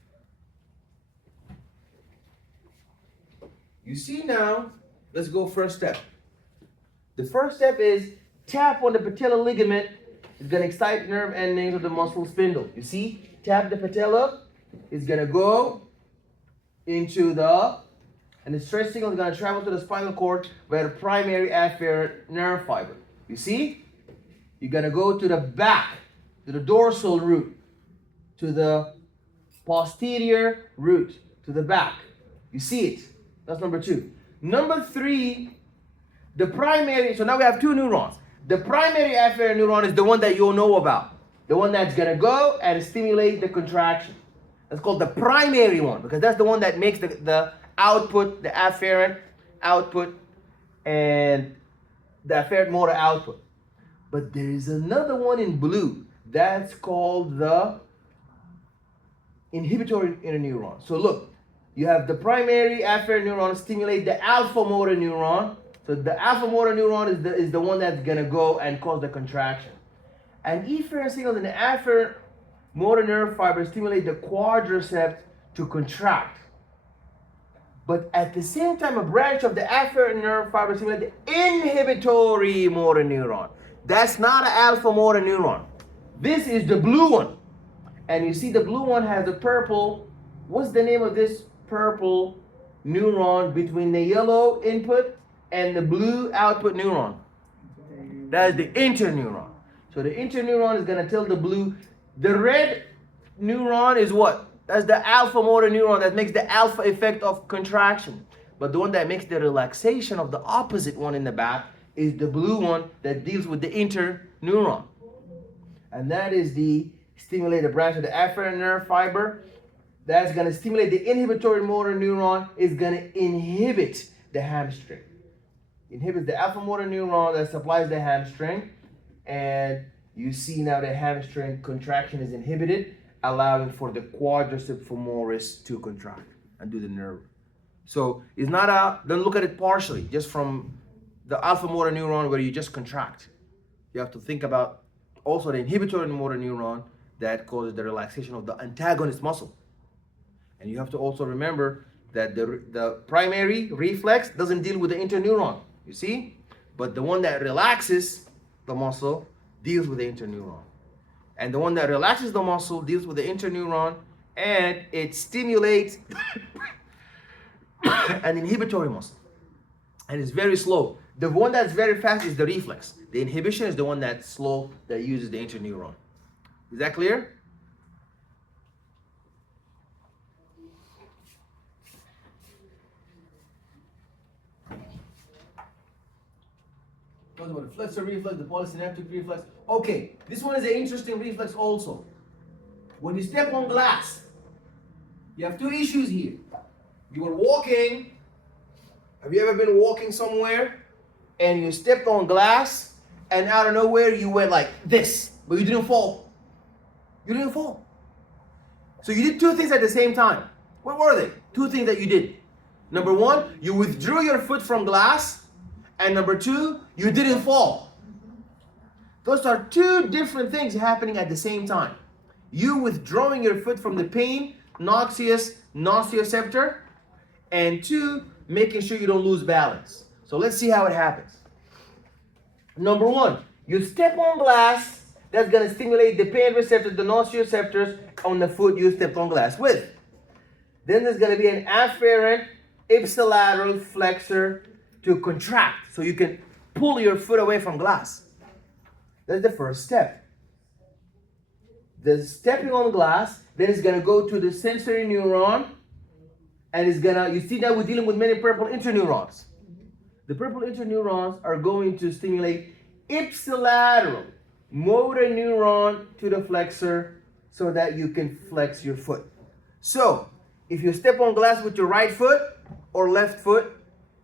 You see now, let's go first step. The first step is tap on the patellar ligament. It's going to excite nerve endings of the muscle spindle. You see, tap the patella. It's going to go into and the stress signal is going to travel to the spinal cord by the primary afferent nerve fiber. You see? You're going to go to the back, to the dorsal root, to the posterior root, to the back. You see it? That's number 2. Number 3, the primary, so now we have 2 neurons. The primary afferent neuron is the one that you'll know about. The one that's going to go and stimulate the contraction. That's called the primary one because that's the one that makes the output, the afferent output, and the afferent motor output. But there is another one in blue. That's called the inhibitory interneuron. So look, you have the primary afferent neuron stimulate the alpha motor neuron. So the alpha motor neuron is the one that's going to go and cause the contraction. And efferent signals in the afferent motor nerve fiber stimulate the quadriceps to contract. But at the same time, a branch of the afferent nerve fiber stimulates the inhibitory motor neuron. That's not an alpha motor neuron. This is the blue one. And you see the blue one has a purple. What's the name of this purple neuron between the yellow input and the blue output neuron? That is the interneuron. So the interneuron is going to tell the blue. The red neuron is what? That's the alpha motor neuron that makes the alpha effect of contraction. But the one that makes the relaxation of the opposite one in the back is the blue one that deals with the interneuron. And that is the stimulated branch of the afferent nerve fiber. That's going to stimulate the inhibitory motor neuron. Is going to inhibit the hamstring. Inhibits the alpha motor neuron that supplies the hamstring. And you see now the hamstring contraction is inhibited, allowing for the quadriceps femoris to contract and do the nerve. So it's not don't look at it partially, just from the alpha motor neuron where you just contract. You have to think about also the inhibitory motor neuron that causes the relaxation of the antagonist muscle. And you have to also remember that the primary reflex doesn't deal with the interneuron, you see? But the one that relaxes the muscle deals with the interneuron. And the one that relaxes the muscle deals with the interneuron, and it stimulates an inhibitory muscle. And it's very slow. The one that's very fast is the reflex. The inhibition is the one that's slow, that uses the interneuron. Is that clear? Talking about the flexor reflex, the polysynaptic reflex. Okay, this one is an interesting reflex also. When you step on glass, you have 2 issues here. You were walking. Have you ever been walking somewhere and you stepped on glass and out of nowhere you went like this, but you didn't fall? You didn't fall. So you did 2 things at the same time. What were they? 2 things that you did. Number 1, you withdrew your foot from glass. And number 2, you didn't fall. Those are 2 different things happening at the same time. You withdrawing your foot from the pain, noxious nociceptor, and 2, making sure you don't lose balance. So let's see how it happens. Number 1, you step on glass, that's going to stimulate the pain receptors, the nociceptors on the foot you stepped on glass with. Then there's going to be an afferent ipsilateral flexor to contract, so you can pull your foot away from glass. That's the first step. The stepping on glass, then it's gonna go to the sensory neuron, and it's gonna, you see that we're dealing with many purple interneurons. The purple interneurons are going to stimulate ipsilateral motor neuron to the flexor so that you can flex your foot. So, if you step on glass with your right foot or left foot,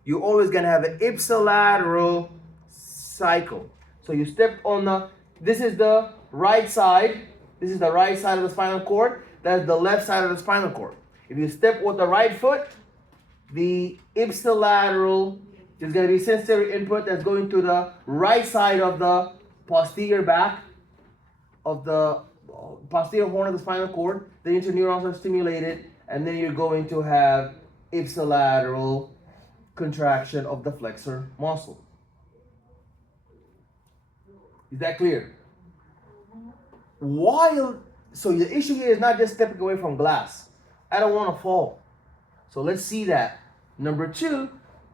you're always going to have an ipsilateral cycle. So you step on this is the right side. This is the right side of the spinal cord. That's the left side of the spinal cord. If you step with the right foot, the ipsilateral is going to be sensory input that's going to the right side of the posterior back of the posterior horn of the spinal cord. The interneurons are stimulated, and then you're going to have ipsilateral contraction of the flexor muscle. Is that clear? So the issue here is not just stepping away from glass. I don't want to fall. So let's see that. Number 2,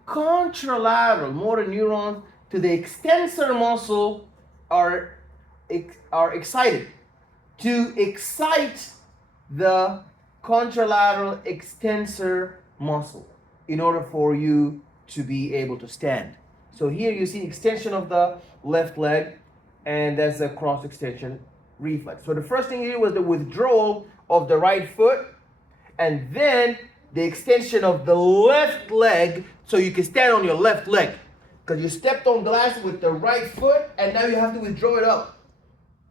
contralateral motor neurons to the extensor muscle are excited. To excite the contralateral extensor muscle in order for you to be able to stand. So here you see extension of the left leg, and that's a cross extension reflex. So the first thing here was the withdrawal of the right foot, and then the extension of the left leg so you can stand on your left leg. Because you stepped on glass with the right foot, and now you have to withdraw it up.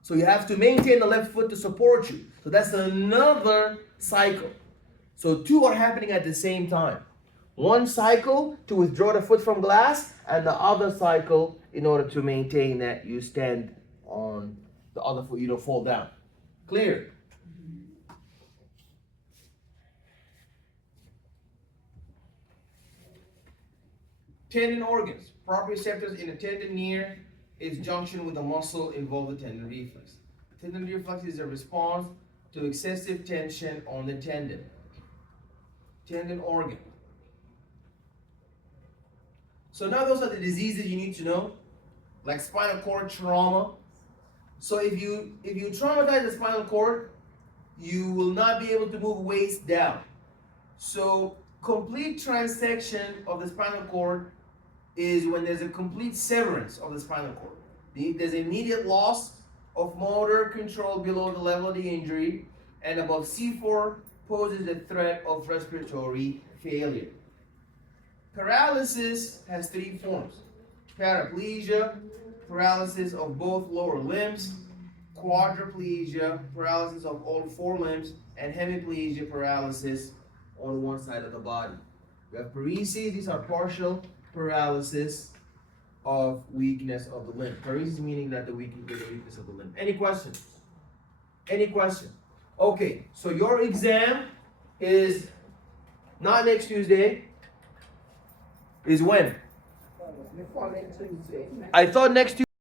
So you have to maintain the left foot to support you. So that's another cycle. So 2 are happening at the same time. One cycle to withdraw the foot from glass, and the other cycle in order to maintain that you stand on the other foot, you don't fall down. Clear? Tendon organs. Proprioceptors in the tendon near its junction with the muscle involve the tendon reflex. Tendon reflex is a response to excessive tension on the tendon. Tendon organ. So now those are the diseases you need to know, like spinal cord trauma. So if you traumatize the spinal cord, you will not be able to move waist down. So complete transection of the spinal cord is when there's a complete severance of the spinal cord. There's immediate loss of motor control below the level of the injury, and above C4 poses a threat of respiratory failure. Paralysis has 3 forms: paraplegia, paralysis of both lower limbs; quadriplegia, paralysis of all 4 limbs; and hemiplegia, paralysis on one side of the body. We have paresis. These are partial paralysis of weakness of the limb. Paresis meaning that the weakness of the limb. Any questions? Any question? Okay, so your exam is not next Tuesday. Is when? I thought next Tuesday.